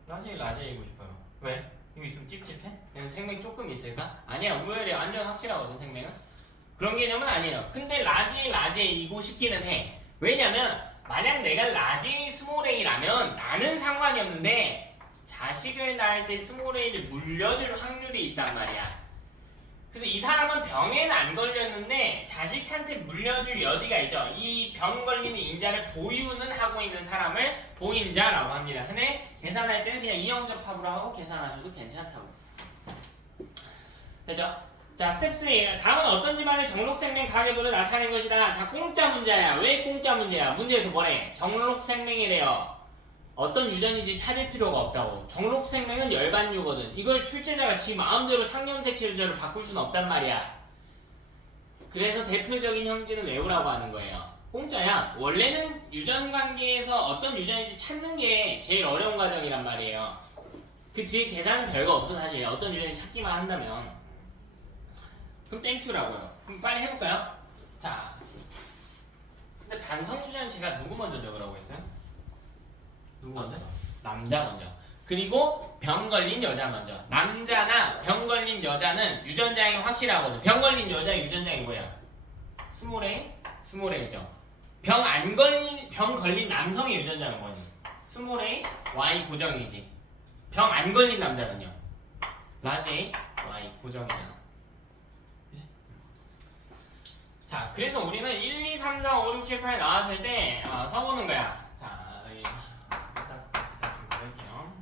라지이고 싶어요. 왜? 이거 있으면 찝찝해? 얘는 생명이 조금 있을까? 아니야, 우열이 완전 확실하거든, 생명은. 그런 개념은 아니에요. 근데 라지이고 싶기는 해. 왜냐면 만약 내가 라지 스몰 a라면 나는 상관이 없는데 자식을 낳을 때 스몰 a를 물려줄 확률이 있단 말이야. 그래서 이 사람은 병에는 안 걸렸는데 자식한테 물려줄 여지가 있죠. 이 병 걸리는 인자를 보유는 하고 있는 사람을 보임자라고 합니다. 근데 계산할 때는 그냥 이형접합으로 하고 계산하셔도 괜찮다고. 됐죠? 자, 스텝 3. 다음은 어떤 집안의 정록생명 가계도를 나타낸 것이다. 자, 공짜 문제야. 왜 공짜 문제야? 문제에서 뭐래? 정록생명이래요. 어떤 유전인지 찾을 필요가 없다고. 정록생명은 열반유거든. 이걸 출제자가 지 마음대로 상염색체 유전을 바꿀 수는 없단 말이야. 그래서 대표적인 형질은 외우라고 하는 거예요. 공짜야. 원래는 유전관계에서 어떤 유전인지 찾는 게 제일 어려운 과정이란 말이에요. 그 뒤에 계산은 별거 없어 사실. 어떤 유전인지 찾기만 한다면. 그럼 땡큐라고요. 그럼 빨리 해볼까요? 자, 근데 반성유전은 제가 누구 먼저 적으라고 했어요? 누구 먼저? 남자 먼저. 그리고 병 걸린 여자 먼저. 남자나 병 걸린 여자는 유전자형이 확실하거든. 병 걸린 여자 유전자형이 뭐야? 스몰 A죠. 병 걸린 남성의 유전자는 뭐니? 스몰 A, Y 고정이지. 병 안 걸린 남자는요? 라지 A, Y 고정이잖아. 자, 그래서 우리는 1, 2, 3, 4, 5, 6, 7, 8 나왔을 때 써보는 거야. 자, 여기 볼게요.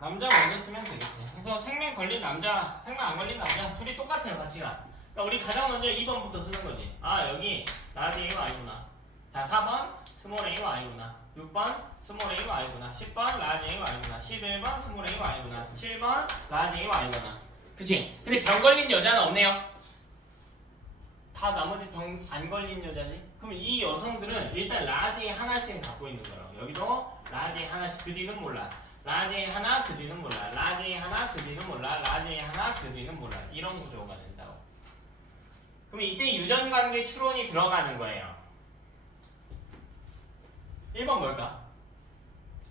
남자 먼저 쓰면 되겠지. 그래서 생명 걸린 남자, 생명 안 걸린 남자 둘이 똑같아요, 가치가. 그러니까 우리 가장 먼저 2번부터 쓰는 거지. 여기 라지 A와 I구나. 자, 4번 스몰 A와 I구나. 6번 스몰 A와 I구나. 10번 라지 A와 I구나. 11번 스몰 A와 I구나. 7번 라지 A와 I구나. 그치? 근데 병 걸린 여자는 없네요. 다 나머지 병 안 걸린 여자지? 그럼 이 여성들은 일단 라지 하나씩 갖고 있는 거라고. 여기도 라지 하나씩, 그 뒤는 몰라. 라지 하나, 그 뒤는 몰라. 라지 하나, 그 뒤는 몰라. 라지 하나, 그 뒤는 몰라. 이런 구조가 된다고. 그럼 이때 유전관계 추론이 들어가는 거예요. 1번 뭘까?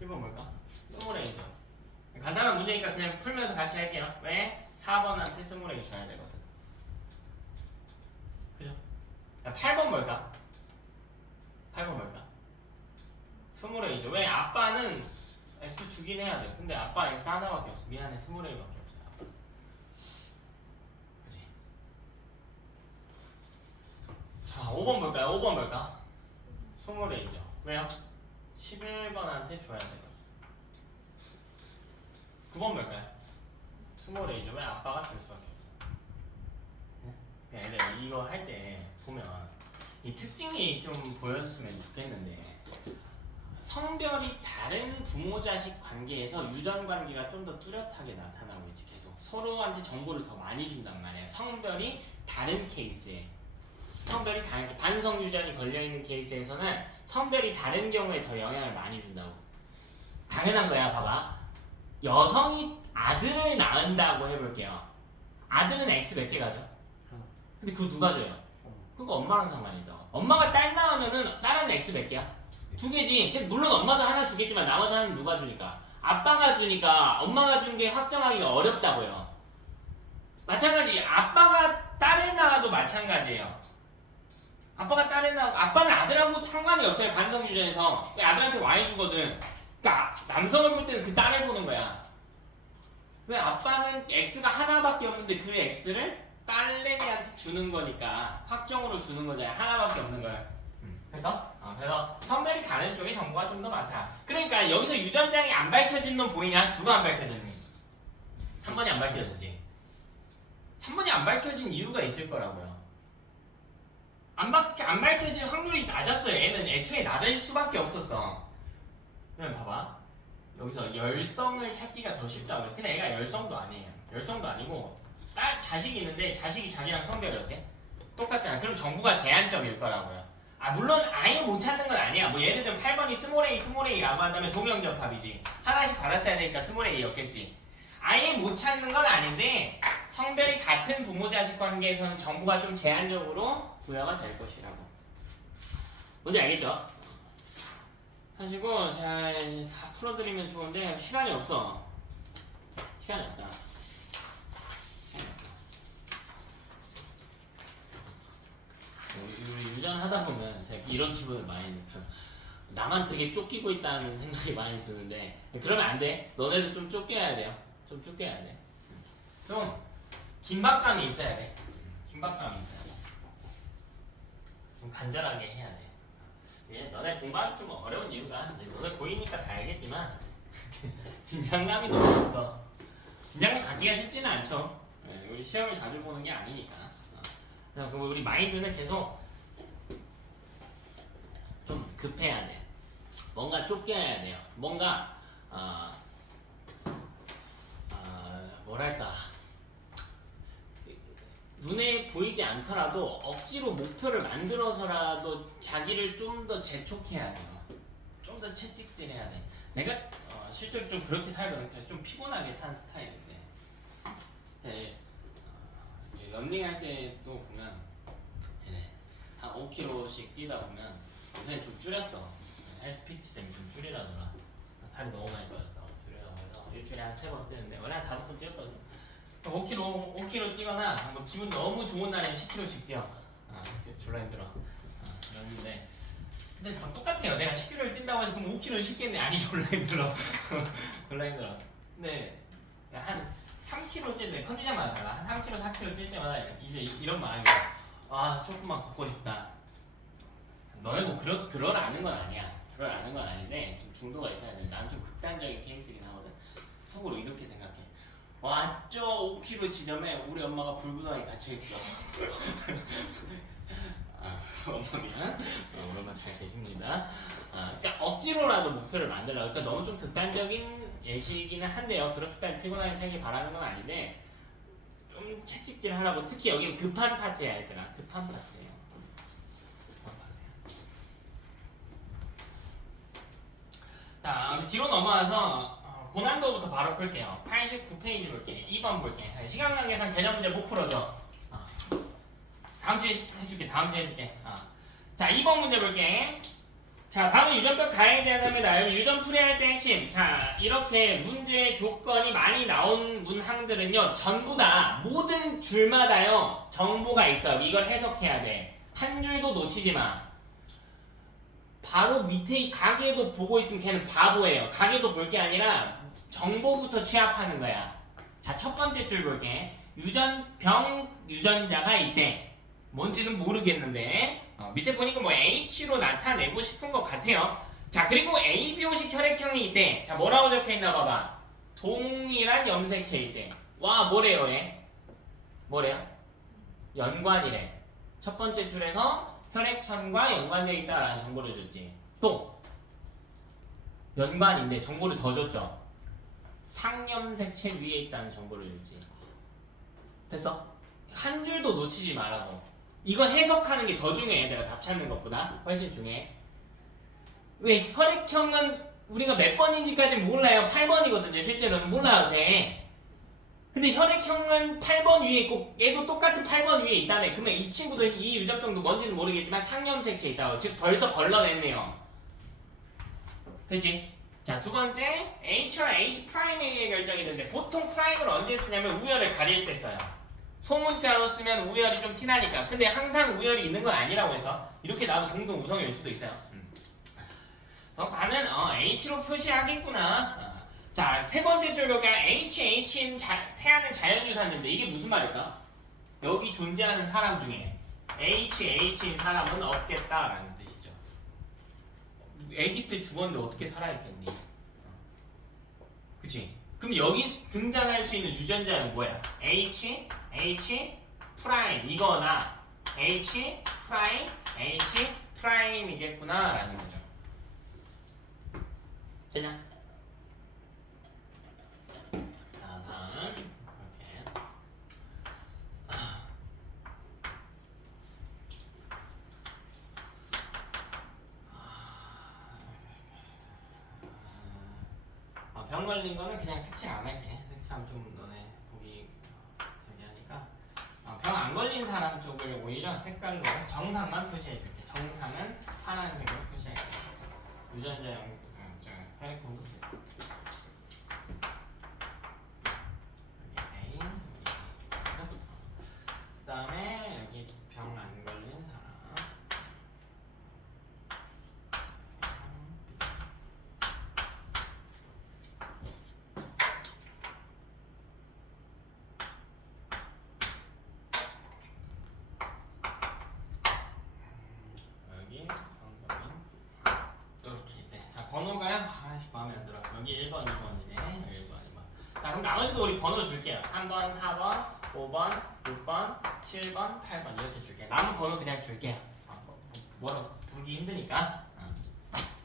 1번 뭘까? 스몰 A죠. 간단한 문제니까 그냥 풀면서 같이 할게요. 왜? 4번한테 스몰 A 줘야 되거든. 그죠? 8번 뭘까? 8번 뭘까? 스몰 A죠. 왜? 아빠는 X 주긴 해야 돼. 근데 아빠 X 하나밖에 없어. 미안해, 스몰 A밖에 없어. 아빠. 그지? 자, 5번 볼까요? 5번 볼까? 스몰 A죠. 왜요? 11번한테 줘야 돼요. 9번 볼까요? 스몰 A죠. 왜 아빠가 줄 수밖에 없어. 네? 애들 이거 할 때 보면 이 특징이 좀 보였으면 좋겠는데 성별이 다른 부모 자식 관계에서 유전 관계가 좀 더 뚜렷하게 나타나고 있지. 계속 서로한테 정보를 더 많이 준단 말이야. 성별이 다른 케이스에 성별이 다른 반성 유전이 걸려있는 케이스에서는 성별이 다른 경우에 더 영향을 많이 준다고. 당연한 거야. 봐봐, 여성이 아들을 낳는다고 해볼게요. 아들은 X 몇 개 가져? 근데 그거 누가 줘요? 그거 엄마랑 상관이 있다. 엄마가 딸 낳으면은 딸은 X 몇 개야? 2개지. 물론 엄마도 하나 주겠지만 나머지 하나는 누가 주니까? 아빠가 주니까 엄마가 준 게 확정하기가 어렵다고요. 마찬가지. 아빠가 딸을 낳아도 마찬가지예요. 아빠가 딸을 낳고 아빠는 아들하고 상관이 없어요. 반성 유전에서 아들한테 Y 주거든. 그러니까 남성을 볼 때는 그 딸을 보는 거야. 왜? 아빠는 X가 하나밖에 없는데 그 X를 딸내미한테 주는 거니까 확정으로 주는 거잖아요. 하나밖에 없는 걸. 그래서 성별이 다른 쪽에 정보가 좀 더 많다. 그러니까 여기서 유전장이 안 밝혀진 놈 보이냐? 누가 안 밝혀졌니? 3번이 안 밝혀졌지. 3번이 안 밝혀진 이유가 있을 거라고요. 안 밝혀질 확률이 낮았어요. 얘는 애초에 낮을 수밖에 없었어. 그럼 봐봐. 여기서 열성을 찾기가 더 쉽다고요. 근데 애가 열성도 아니에요. 열성도 아니고 자식이 있는데 자식이 자기랑 성별이 어때? 똑같잖아. 그럼 정보가 제한적일 거라고요. 물론 아예 못 찾는 건 아니야. 뭐 예를 들면 8번이 스몰 A라고 한다면 동형접합이지. 하나씩 받았어야 되니까 스몰 A였겠지. 아예 못 찾는 건 아닌데 성별이 같은 부모 자식 관계에서는 정보가 좀 제한적으로 부여가 될 것이라고. 뭔지 알겠죠? 하시고 자, 다 풀어드리면 좋은데 시간이 없어. 시간이 없다. 우리 유전하다 보면 제가 이런 기분을 많이 느껴요. 나만 되게 쫓기고 있다는 생각이 많이 드는데 그러면 안 돼. 너네도 좀 쫓겨야 돼요. 좀 쫓겨야 돼. 좀 긴박감이 있어야 돼. 긴박감이 있어야 돼. 좀 간절하게 해야 돼. 너네 공부하기 좀 어려운 이유가 너네 보이니까 다 알겠지만 긴장감이 너무 없어. 긴장감 갖기가 쉽지는 않죠. 우리 시험을 자주 보는 게 아니니까. 그럼 우리 마인드는 계속 좀 급해야 돼. 뭔가 쫓겨야 돼요. 뭔가 뭐랄까 눈에 보이지 않더라도 억지로 목표를 만들어서라도 자기를 좀 더 재촉해야 돼요. 좀 더 채찍질해야 돼. 내가 실제로 좀 그렇게 살거든. 그래서 좀 피곤하게 사는 스타일인데 런닝할 때도 보면 한 5km씩 뛰다 보면 요새는 좀 줄였어. 헬스 PT 쌤이 좀 줄이라더라. 살이 너무 많이 빠졌다고 줄이라고 해서 일주일에 한 3번 뛰는데 원래 한 5번 뛰었거든. 5km 뛰거나 뭐 기분 너무 좋은 날엔 10km씩 뛰어. 졸라 힘들어. 그랬는데 근데 다 똑같아요. 내가 10km를 뛴다고 해서 그럼 5km를 쉽겠네. 아니 졸라 힘들어. 졸라 힘들어. 근데 한 3km 뛸 때 컨디션마다 달라. 한 3km, 4km 뛸 때마다 이제 이런 마음이야. 조금만 걷고 싶다. 너네도 그러라는 건 아니야. 그러라는 건 아닌데 좀 중도가 있어야 돼. 난 좀 극단적인 케이스긴 하거든. 속으로 이렇게 생각해. 저 5km 지점에 우리 엄마가 불구덩이 갇혀있어. 엄마 미안. 우리 엄마 잘 계십니다. 그러니까 억지로라도 목표를 만들라. 그러니까 너무 좀 극단적인 예시이기는 한데요. 그렇게까지 피곤하게 살길 바라는 건 아닌데 좀 채찍질 하라고. 특히 여기는 급한 파트야 얘들아. 급한 파트예요. 자, 뒤로 넘어와서 고난도부터 바로 풀게요. 89페이지 볼게. 2번 볼게. 시간 관계상 개념 문제 못 풀어줘. 다음 주에 해줄게. 자, 2번 문제 볼게. 자, 다음은 유전법 가행에 대한 답입니다. 여기 유전 풀이할 때 핵심. 자, 이렇게 문제 조건이 많이 나온 문항들은요, 전부 다 모든 줄마다요 정보가 있어요. 이걸 해석해야 돼. 한 줄도 놓치지 마. 바로 밑에 가계도 보고 있으면 걔는 바보예요. 가계도 볼 게 아니라 정보부터 취합하는 거야. 자, 첫 번째 줄 볼게. 유전자가 있대. 뭔지는 모르겠는데 밑에 보니까 뭐 H로 나타내고 싶은 것 같아요. 자, 그리고 ABO식 혈액형이 있대. 자, 뭐라고 적혀있나 봐봐. 동일한 염색체 있대. 와, 뭐래요 얘? 뭐래요? 연관이래. 첫 번째 줄에서 혈액형과 연관되어 있다라는 정보를 줬지. 또 연관인데 정보를 더 줬죠. 상염색체 위에 있다는 정보를 줬지. 됐어? 한 줄도 놓치지 말라고. 이거 해석하는 게 더 중요해. 내가 답 찾는 것보다 훨씬 중요해. 왜? 혈액형은 우리가 몇 번인지까지는 몰라요. 8번이거든요. 실제로는 몰라도 돼. 근데 혈액형은 8번 위에 있고 얘도 똑같은 8번 위에 있다며. 그러면 이 친구도 이 유전병도 뭔지는 모르겠지만 상염색체 있다고. 즉 벌써 걸러냈네요. 그치? 자, 두 번째 H와 H 프라임에 결정이 되는데 보통 프라임을 언제 쓰냐면 우열을 가릴 때 써요. 소문자로 쓰면 우열이 좀 티나니까. 근데 항상 우열이 있는 건 아니라고 해서 이렇게 나와도 공동 우성일 수도 있어요. 그래서 반은 H로 표시하겠구나. 자, 세 번째 줄로가 HH인 태아는 자연유산인데 이게 무슨 말일까? 여기 존재하는 사람 중에 HH인 사람은 없겠다라는 뜻이죠. 아기 때 죽었는데 어떻게 살아있겠니? 그치? 그럼 여기 등장할 수 있는 유전자는 뭐야? H 프라임 이거나 H 프라임이겠구나 라는 거죠. 되냐? 자, 다음 이렇게 병 걸린 거는 그냥 색칠 안 할게. 색칠하면 좀 너네 보기 저기 하니까 병 안 걸린 사람 쪽을 오히려 색깔로 정상만 표시해줄게. 정상은 파란색으로 표시할게. 유전자형 혈액형도 쓰고 여기 A 그 다음에 여기 병 안 걸린 사람 여기 이렇게 네. 자, 번호가요? 마음에 안 들어. 여기 1번, 2번이네. 1번, 2번. 자, 그럼 나머지도 우리 번호 줄게요. 3번, 4번, 5번, 6번, 7번, 8번 이렇게 줄게. 남은 번호 그냥 줄게요. 뭐라고 부르기 힘드니까.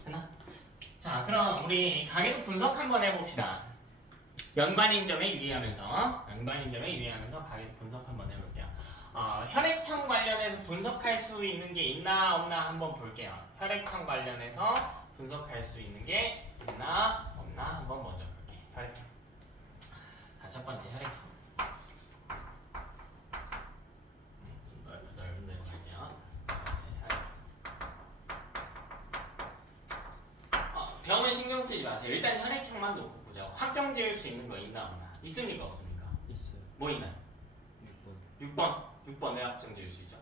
됐나? 자, 그럼 우리 가계도 분석 한번 해봅시다. 연관인 점에 유의하면서 가계도 분석 한번 해볼게요. 혈액형 관련해서 분석할 수 있는 게 있나 없나 한번 볼게요. 혈액형 관련해서 분석할 수 있는 게 있나 없나 한번 먼저 볼게요. 혈액형. 자, 첫 번째 혈액형. 넓은 데로 갈게요. 병은 신경 쓰지 마세요. 일단 혈액형만 놓고 보자고. 확정 지을 수 있는 거 있나 없나? 있습니까 없습니까? 있어요. 뭐 있나? 6번 왜 확정 지을 수 있죠?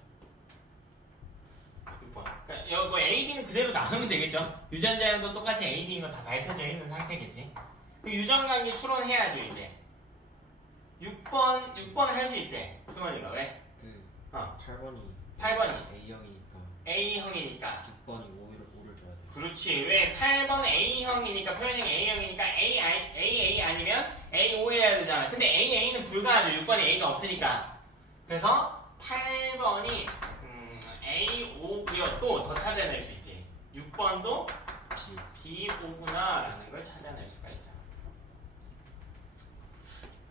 6번. 그러니까 뭐 AB는 그대로 나누면 되겠죠? 유전자형도 똑같이 AB인 거 다 밝혀져 있는 상태겠지? 유전관계 추론해야죠 이제. 6번 할 수 있대. 승원이가 왜? 8번이 A형이니까 A형이니까 6번이 5를 줘야 돼. 그렇지. 왜? 8번은 A형이니까 표현형 A형이니까 AA 아니면 A5해야 되잖아. 근데 AA는 불가하죠. 6번에 A가 없으니까. 그래서 8번이 A5고요. 또 더 찾아낼 수 있지. 6번도 B5구나 라는 걸 찾아낼 수가 있죠.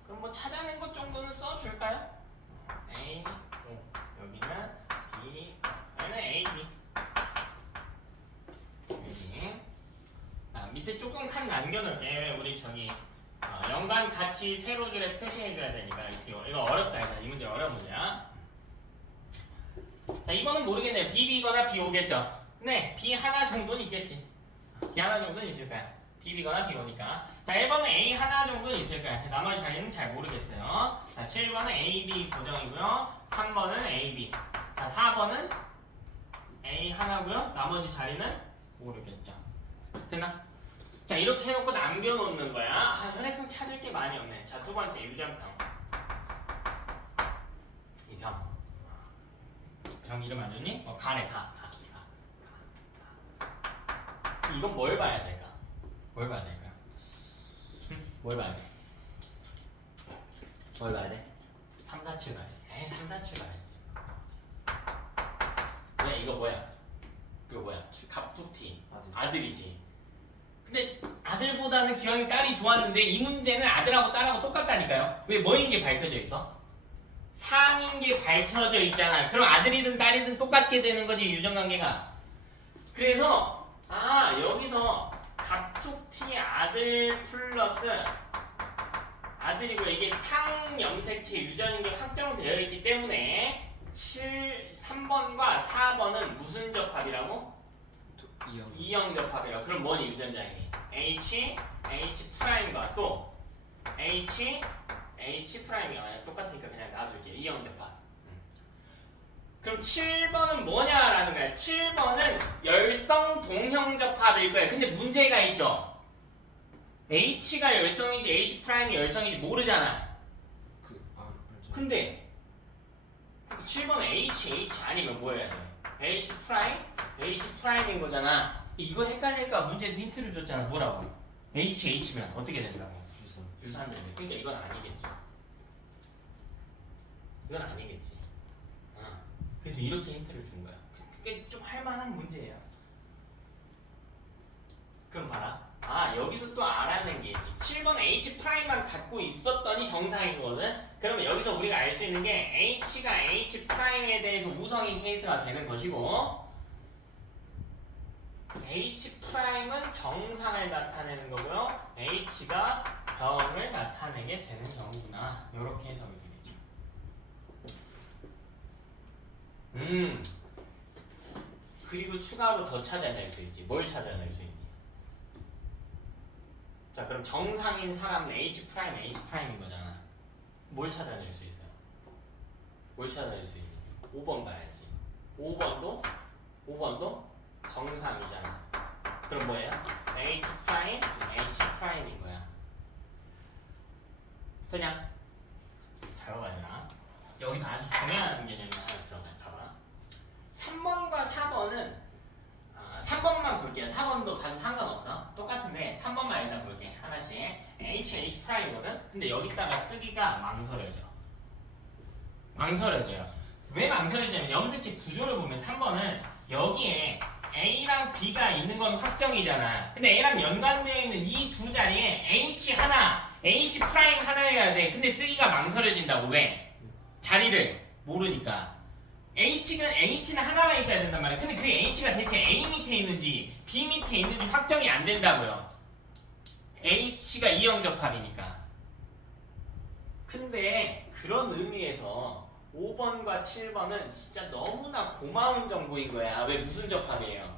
그럼 뭐 찾아낸 것 정도는 써줄까요? A5 여기는 B 여기는 AB 여기 밑에 조금 칸 남겨놓을게. 왜 우리 저기 연관 같이 세로 줄에 표시해줘야 되니까. 이거 어렵다. 이 문제 어려운 문제야. 자, 이거는 모르겠네요. BB거나 B5겠죠. 네, B 하나 정도는 있겠지. B 하나 정도는 있을 거야. BB거나 B5니까. 자, 1번은 A 하나 정도는 있을 거야. 나머지 자리는 잘 모르겠어요. 자, 7번은 AB 고정이고요. 3번은 AB. 자, 4번은 A 하나고요. 나머지 자리는 모르겠죠. 됐나? 자 이렇게 해놓고 남겨놓는 거야. 아 혈액형 찾을 게 많이 없네. 자 두 번째 유전병. 이 병 이름 안 좋니? 가래 가. 이건 뭘 봐야 될까? 뭘 봐야 될까요? 뭘 봐야 돼? 뭘 봐야 돼? 3, 4, 7 가야지. 에이 3, 4, 7 가야지. 야 이거 뭐야? 이거 뭐야? 갑툭튀 아들이지. 근데 아들보다는 기왕이 딸이 좋았는데 이 문제는 아들하고 딸하고 똑같다니까요. 왜 뭐인 게 밝혀져 있어? 상인 게 밝혀져 있잖아. 그럼 아들이든 딸이든 똑같게 되는 거지 유전관계가. 그래서 여기서 갑툭튀 아들 플러스 아들이고 이게 상염색체 유전인 게 확정되어 있기 때문에 3번과 4번은 무슨 접합이라고? 이형 접합이라고. 그럼 뭐니 유전자이니? H 프라임과 또 H 프라임이야. 똑같으니까 그냥 놔둘게. 이형 접합. 그럼 7번은 뭐냐라는 거야. 7번은 열성 동형 접합일 거야. 근데 문제가 있죠. H가 열성인지 H 프라임이 열성인지 모르잖아. 근데 7번은 H 아니면 뭐 해야 돼? H 프라임인 거잖아. 이거 헷갈릴까 문제에서 힌트를 줬잖아. 뭐라고? H면 어떻게 된다고? 유산되네. 그러니까 이건 아니겠지. 이건 아니겠지. 그래서 이렇게 힌트를 준 거야. 그게 좀 할만한 문제예요. 그럼 봐라. 여기서 또 알아낸 게 있지. 7번 H 프라임만 갖고 있었더니 정상이거든. 그러면 여기서 우리가 알 수 있는 게 H가 H 프라임에 대해서 우성인 케이스가 되는 것이고 H 프라임은 정상을 나타내는 거고요. H가 병을 나타내게 되는 경우구나. 이렇게 해석이 되겠죠. 그리고 추가로 더 찾아낼 수 있지. 뭘 찾아낼 수 있니? 자 그럼 정상인 사람은 H 프라임인 거잖아. 뭘 찾아낼 수 있어요? 뭘 찾아낼 수 있니? 5번 봐야지. 5번도 정상이잖아. 그럼 뭐예요? H 프라임인 거야. 되냐? 잘 봐봐야 되나? 여기서 아주 중요한 개념이 하나 들어갈까 봐. 3번과 4번은 3번만 볼게요. 4번도 봐도 상관없어. 똑같은데 3번만 일단 볼게. 하나씩. H 프라임이거든? 근데 여기다가 쓰기가 망설여져요. 왜 망설여지냐면 염색체 구조를 보면 3번은 여기에 A랑 B가 있는 건 확정이잖아. 근데 A랑 연관되어 있는 이 두 자리에 H 프라임 하나여야 돼. 근데 쓰기가 망설여진다고. 왜? 자리를 모르니까. H는 하나만 있어야 된단 말이야. 근데 그 H가 대체 A 밑에 있는지 B 밑에 있는지 확정이 안 된다고요. H가 이형접합이니까. 근데 그런 의미에서 5번과 7번은 진짜 너무나 고마운 정보인 거야. 왜 무슨 접합이에요?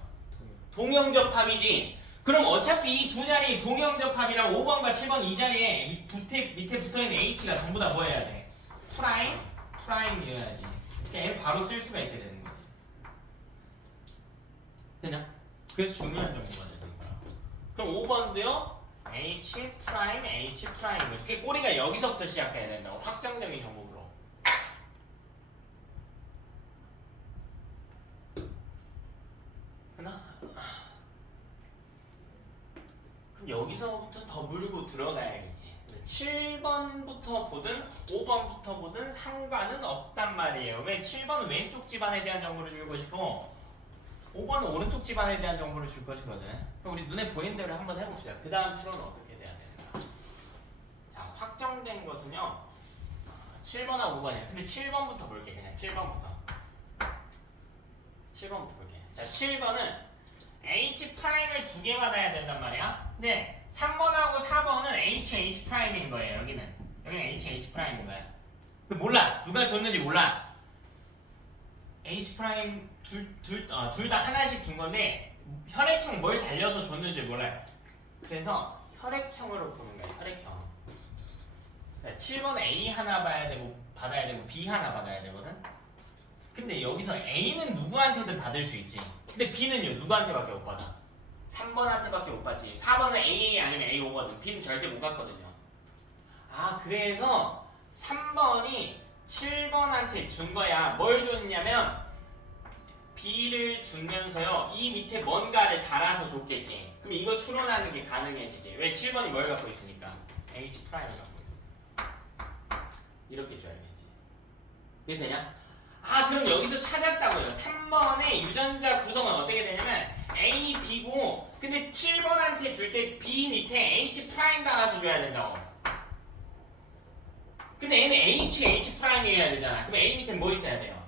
동형접합이지. 그럼 어차피 이 두 자리 동형접합이랑 5번과 7번 이 자리에 밑에 붙어있는 H가 전부 다 뭐 해야 돼? 프라임이어야지. 그러니까 바로 쓸 수가 있게 되는 거지. 되냐? 그래서 중요한 정보가 되는 거야. 그럼 5번도요. H 프라임. 이렇게 꼬리가 여기서부터 시작해야 된다고. 확정적인 정보로. 하나? 그럼 여기서부터 더 물고 들어가야겠지. 7번부터 보든 5번부터 보든 상관은 없단 말이에요. 왜? 7번은 왼쪽 집안에 대한 정보를 줄 것이고 5번은 오른쪽 집안에 대한 정보를 줄 것이거든. 그럼 우리 눈에 보이는 대로 한번 해봅시다. 그 다음 추론은 어떻게 돼야 되는가? 자, 확정된 것은요 7번하고 5번이야. 근데 7번부터 볼게. 그냥 7번부터 볼게. 자, 7번은 H 프라임을 두 개 받아야 된단 말이야. 근데 3번하고 4번은 H 프라임인 거예요. 여기는 H 프라임인 거야. 근데 몰라. 누가 줬는지 몰라. H 프라임 둘 다 하나씩 준 건데 혈액형 뭘 달려서 줬는지 몰라요. 그래서 혈액형으로 보는 거야. 혈액형. 7번 A 하나 받아야 되고 B 하나 받아야 되거든. 근데 여기서 A는 누구한테든 받을 수 있지. 근데 B는요 누구한테밖에 못 받아? 3번한테밖에 못 받지. 4번은 AA 아니면 AO거든. B는 절대 못 갔거든요. 아, 그래서 3번이 7번한테 준 거야. 뭘 줬냐면 B를 주면서요. 이 밑에 뭔가를 달아서 줬겠지. 그럼 이거 추론하는 게 가능해지지. 왜 7번이 뭘 갖고 있으니까? H 프라임을 갖고 있어. 이렇게 줘야겠지. 이게 되냐? 아, 그럼 여기서 찾았다고요. 3번의 유전자 구성은 어떻게 되냐면 A, B고 근데 7번한테 줄 때 B 밑에 H 프라임 달아서 줘야 된다고. 근데 얘는 H 프라임이어야 되잖아. 그럼 A 밑에 뭐 있어야 돼요?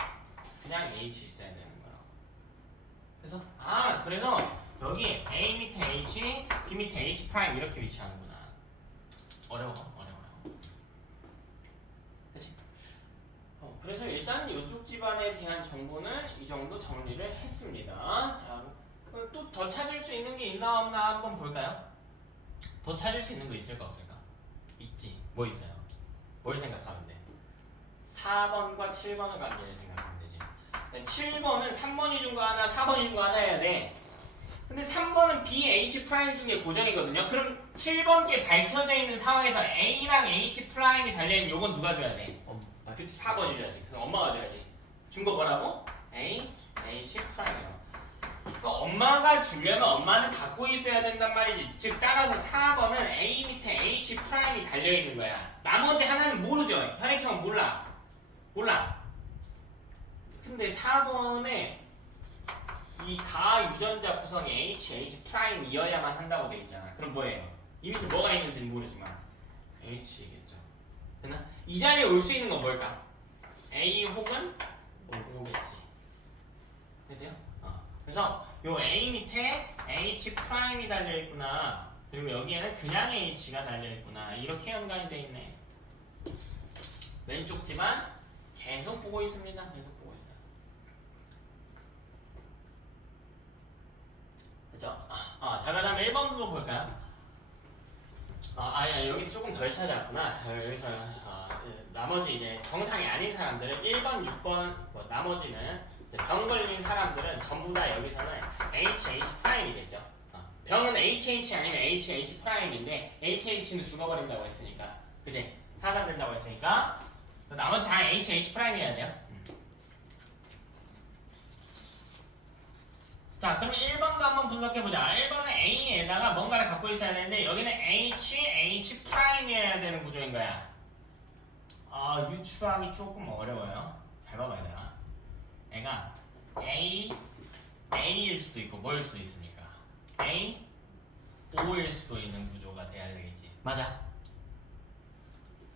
그냥 H 있어야 되는 거라고. 그래서 여기 A 밑에 H, B 밑에 H 프라임 이렇게 위치하는구나. 어려워. 그치? 그래서 일단 이쪽 집안에 대한 정보는 이 정도 정리를 했습니다. 또 더 찾을 수 있는 게 있나 없나 한번 볼까요? 더 찾을 수 있는 거 있을까 없을까? 있지. 뭐 있어요? 뭘 생각하면 돼? 4번과 7번을 관계를 생각하면 되지. 7번은 3번이 준 거 하나, 4번이 준 거 하나 해야 돼. 근데 3번은 B, H 프라임 중에 고정이거든요. 그럼 7번께 밝혀져 있는 상황에서 A랑 H 프라임이 달려있는 요건 누가 줘야 돼? 그치, 4번이 줘야지. 그래서 엄마가 줘야지. 준 거 뭐라고? A, H 프라임이요. 그러니까 엄마가 주려면 엄마는 갖고 있어야 된단 말이지. 즉 따라서 4번은 A 밑에 H 프라임이 달려있는 거야. 나머지 하나는 모르죠. 혈액형은 몰라. 근데 4번에 이 가 유전자 구성이 H 프라임이어야만 한다고 돼 있잖아. 그럼 뭐예요? 이 밑에 뭐가 있는지는 모르지만 H겠죠. 됐나? 이 자리에 올 수 있는 건 뭘까? A 혹은 O겠지. 돼요? 그래서 요 A 밑에 H 프라임이 달려있구나. 그리고 여기에는 그냥 H가 달려있구나. 이렇게 연관이 돼 있네. 왼쪽 집안 계속 보고 있습니다. 계속 보고 있어요. 그죠? 자, 그 다음에 1번도 볼까요? 여기서 조금 덜 찾았구나. 여기서 나머지 이제 정상이 아닌 사람들은 1번, 6번, 나머지는 병 걸린 사람들은 전부 다 여기서는 HH 프라임이겠죠. 병은 HH 아니면 HH 프라임인데 HH는 죽어버린다고 했으니까, 그지? 사살된다고 했으니까 나머지 다 HH 프라임이어야 돼요. 자, 그럼 1번도 한번 분석해보자. 1번은 A에다가 뭔가를 갖고 있어야 되는데 여기는 H 프라임이어야 되는 구조인 거야. 유추하기 조금 어려워요. 잘 봐봐야 되나? 얘가 A일 수도 있고 뭐일 수도 있습니까? A, O일 수도 있는 구조가 돼야 되겠지. 맞아.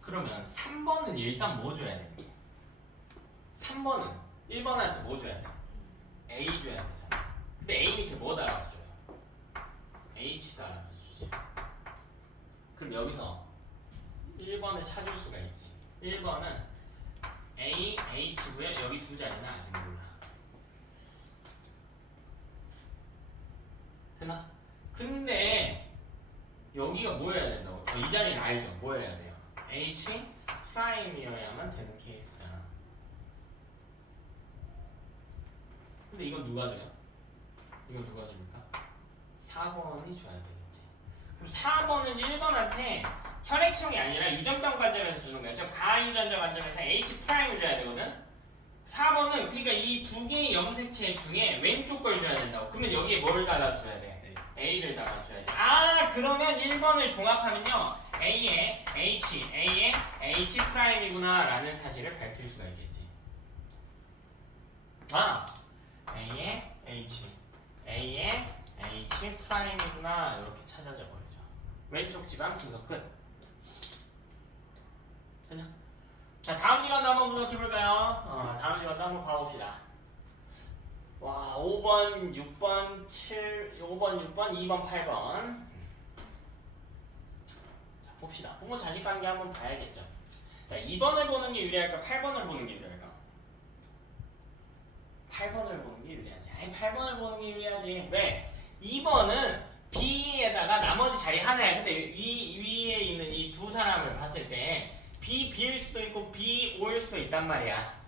그러면 3번은 일단 뭐 줘야 되는 거야? 3번은 1번한테 뭐 줘야 돼? A 줘야 되잖아. 근데 A 밑에 뭐 달아서 줘요? H 달아서 주지. 그럼 여기서 1번을 찾을 수가 있지. 1번은 A, H고요. 여기 두 자리는 아직 몰라. 됐나? 근데 여기가 뭐여야 된다고? 이 자리는 알죠? 뭐여야 돼요? H 프라임이어야만 되는 케이스잖아. 근데 이건 누가 줘요? 이거 누가 줍니까? 4번이 줘야 되겠지. 그럼 4번은 1번한테 혈액형이 아니라 유전병 관점에서 주는 거야. 즉 가유전자 관점에서 H 프라임을 줘야 되거든. 4번은 그러니까 이 두 개의 염색체 중에 왼쪽 걸 줘야 된다고. 그러면 여기에 뭘 달아줘야 돼? A를 달아줘야지. 그러면 1번을 종합하면요, A의 H 프라임이구나 라는 사실을 밝힐 수가 있겠지. A의 H 프라임이구나 이렇게 찾아져 버리죠. 왼쪽 집안 분석 끝. 됐냐? 자, 다음 집안도 한번 분석해볼까요? 다음 집안도 한번 봐봅시다. 와, 5번, 6번, 5번, 6번, 2번, 8번. 자, 봅시다. 부모 자식 관계 한번 봐야겠죠. 자, 2번을 보는 게 유리할까? 8번을 보는 게 유리할까? 8번을 보는 게 유리하지. 8번을 보는 게 유리하지. 왜? 2번은 B에다가 나머지 자리 하나야. 근데 위에 있는 이 두 사람을 봤을 때 B일 수도 있고 O일 수도 있단 말이야.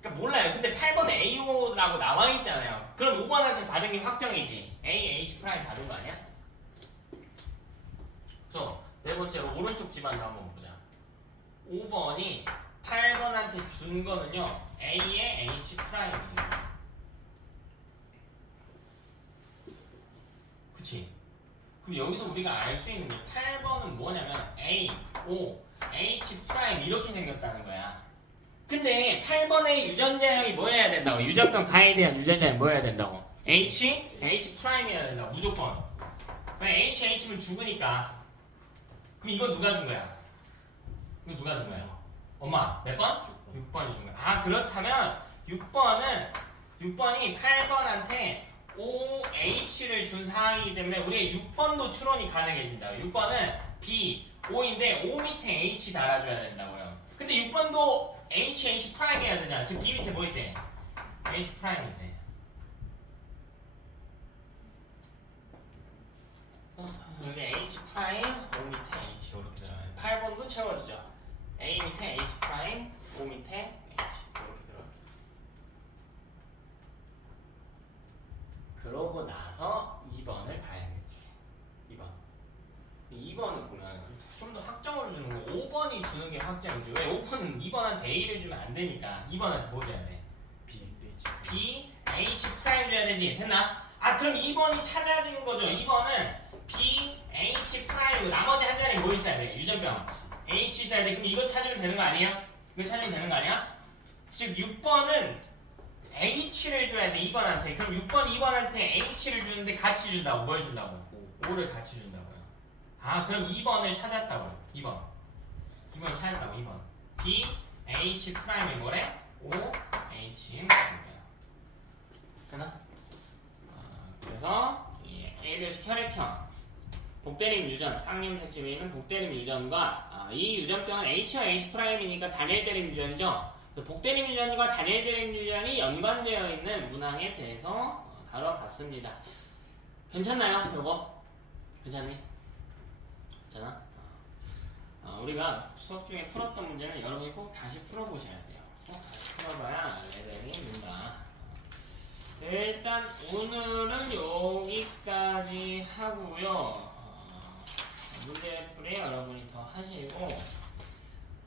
그러니까 몰라요. 근데 8번에 AO라고 나와 있잖아요. 그럼 5번한테 받은 게 확정이지. AH 프라임 받은 거 아니야? 그래서 네 번째로 오른쪽 집안도 한번 보자. 5번이 8번한테 준 거는요 A의 H 프라임이에요. 그치? 그럼 여기서 우리가 알 수 있는 게 8번은 뭐냐면 A, O, H 프라임 이렇게 생겼다는 거야. 근데 8번의 유전자형이 뭐 해야 된다고? 유전병 가에 대한 유전자형이 뭐 해야 된다고? H, H 프라임이어야 된다고 무조건. 왜 H, H면 죽으니까. 그럼 이거 누가 준 거야? 이거 누가 준 거야? 엄마 몇 번? 6번이 준 거야. 아 그렇다면 6번이 8번한테 OH를 준 상황이기 때문에 우리가 6번도 추론이 가능해진다. 6번은 B, O인데 O 밑에 H 달아줘야 된다고요. 근데 6번도 H 프라임 해야 되잖아. 지금 B 밑에 뭐 있대? H 프라임인데. 여기 H 프라임, O 밑에 H 이렇게 들어가요. 8번도 채워지죠. A 밑에 H 프라임, O 밑에 H 이렇게 들어가겠지. 그러고 나서 2번을 봐야겠지. 2번은 보면 좀 더 확정을 주는 거. 5번이 주는 게 확정이지. 왜? 5번은 2번한테 A를 주면 안 되니까 2번한테 뭐 줘야 돼? B, H 프라임 줘야 되지. 됐나? 아 그럼 2번이 찾아진 거죠. 2번은 B, H 프라임이고 나머지 한 자리에 뭐 있어야 돼? 유전병 H 있어야 돼. 그럼 이거 찾으면 되는 거 아니에요? 이거 찾으면 되는 거 아니야? 즉 6번은 H를 줘야 돼. 2번한테. 그럼 6번 2번한테 H를 주는데 같이 준다고. 뭘 준다고? 5를 같이 준다고요. 아 그럼 2번을 찾았다고. 2번을 찾았다고. 2번 B, H 프라임이 뭐래? O, H 프라임이에요. 되나? 그래서 이 A별식 혈액형 복대림 유전, 쌍염 색집에 있는 복대림 유전과 이 유전병은 H와 H 프라임이니까 단일 대림 유전이죠. 복대림 유전과 단일 대림 유전이 연관되어 있는 문항에 대해서 다뤄봤습니다. 괜찮나요? 요거? 괜찮니? 괜찮아? 우리가 수업 중에 풀었던 문제는 여러분이 꼭 다시 풀어보셔야 돼요. 꼭 다시 풀어봐야 레벨이 는다. 일단 오늘은 여기까지 하고요. 문제풀이 여러분이 더 하시고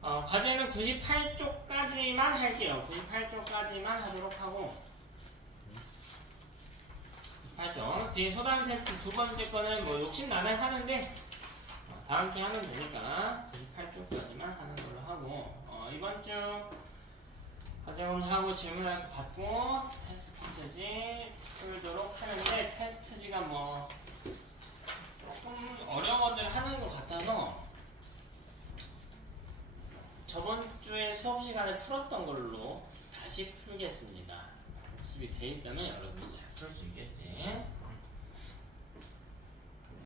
과제는 98쪽까지만 할게요. 98쪽까지만 하도록 하고 98쪽 뒤에 소단 테스트 두 번째 거는 뭐 욕심나면 하는데 다음 주에 하면 되니까 98쪽까지만 하는 걸로 하고 이번 주 과제 오늘 하고 질문을 받고 테스트지 풀도록 하는데 테스트지가 뭐 조금 어려워들 하는 것 같아서 저번 주에 수업 시간에 풀었던 걸로 다시 풀겠습니다. 복습이 돼 있다면 여러분이 잘 풀 수 있겠지.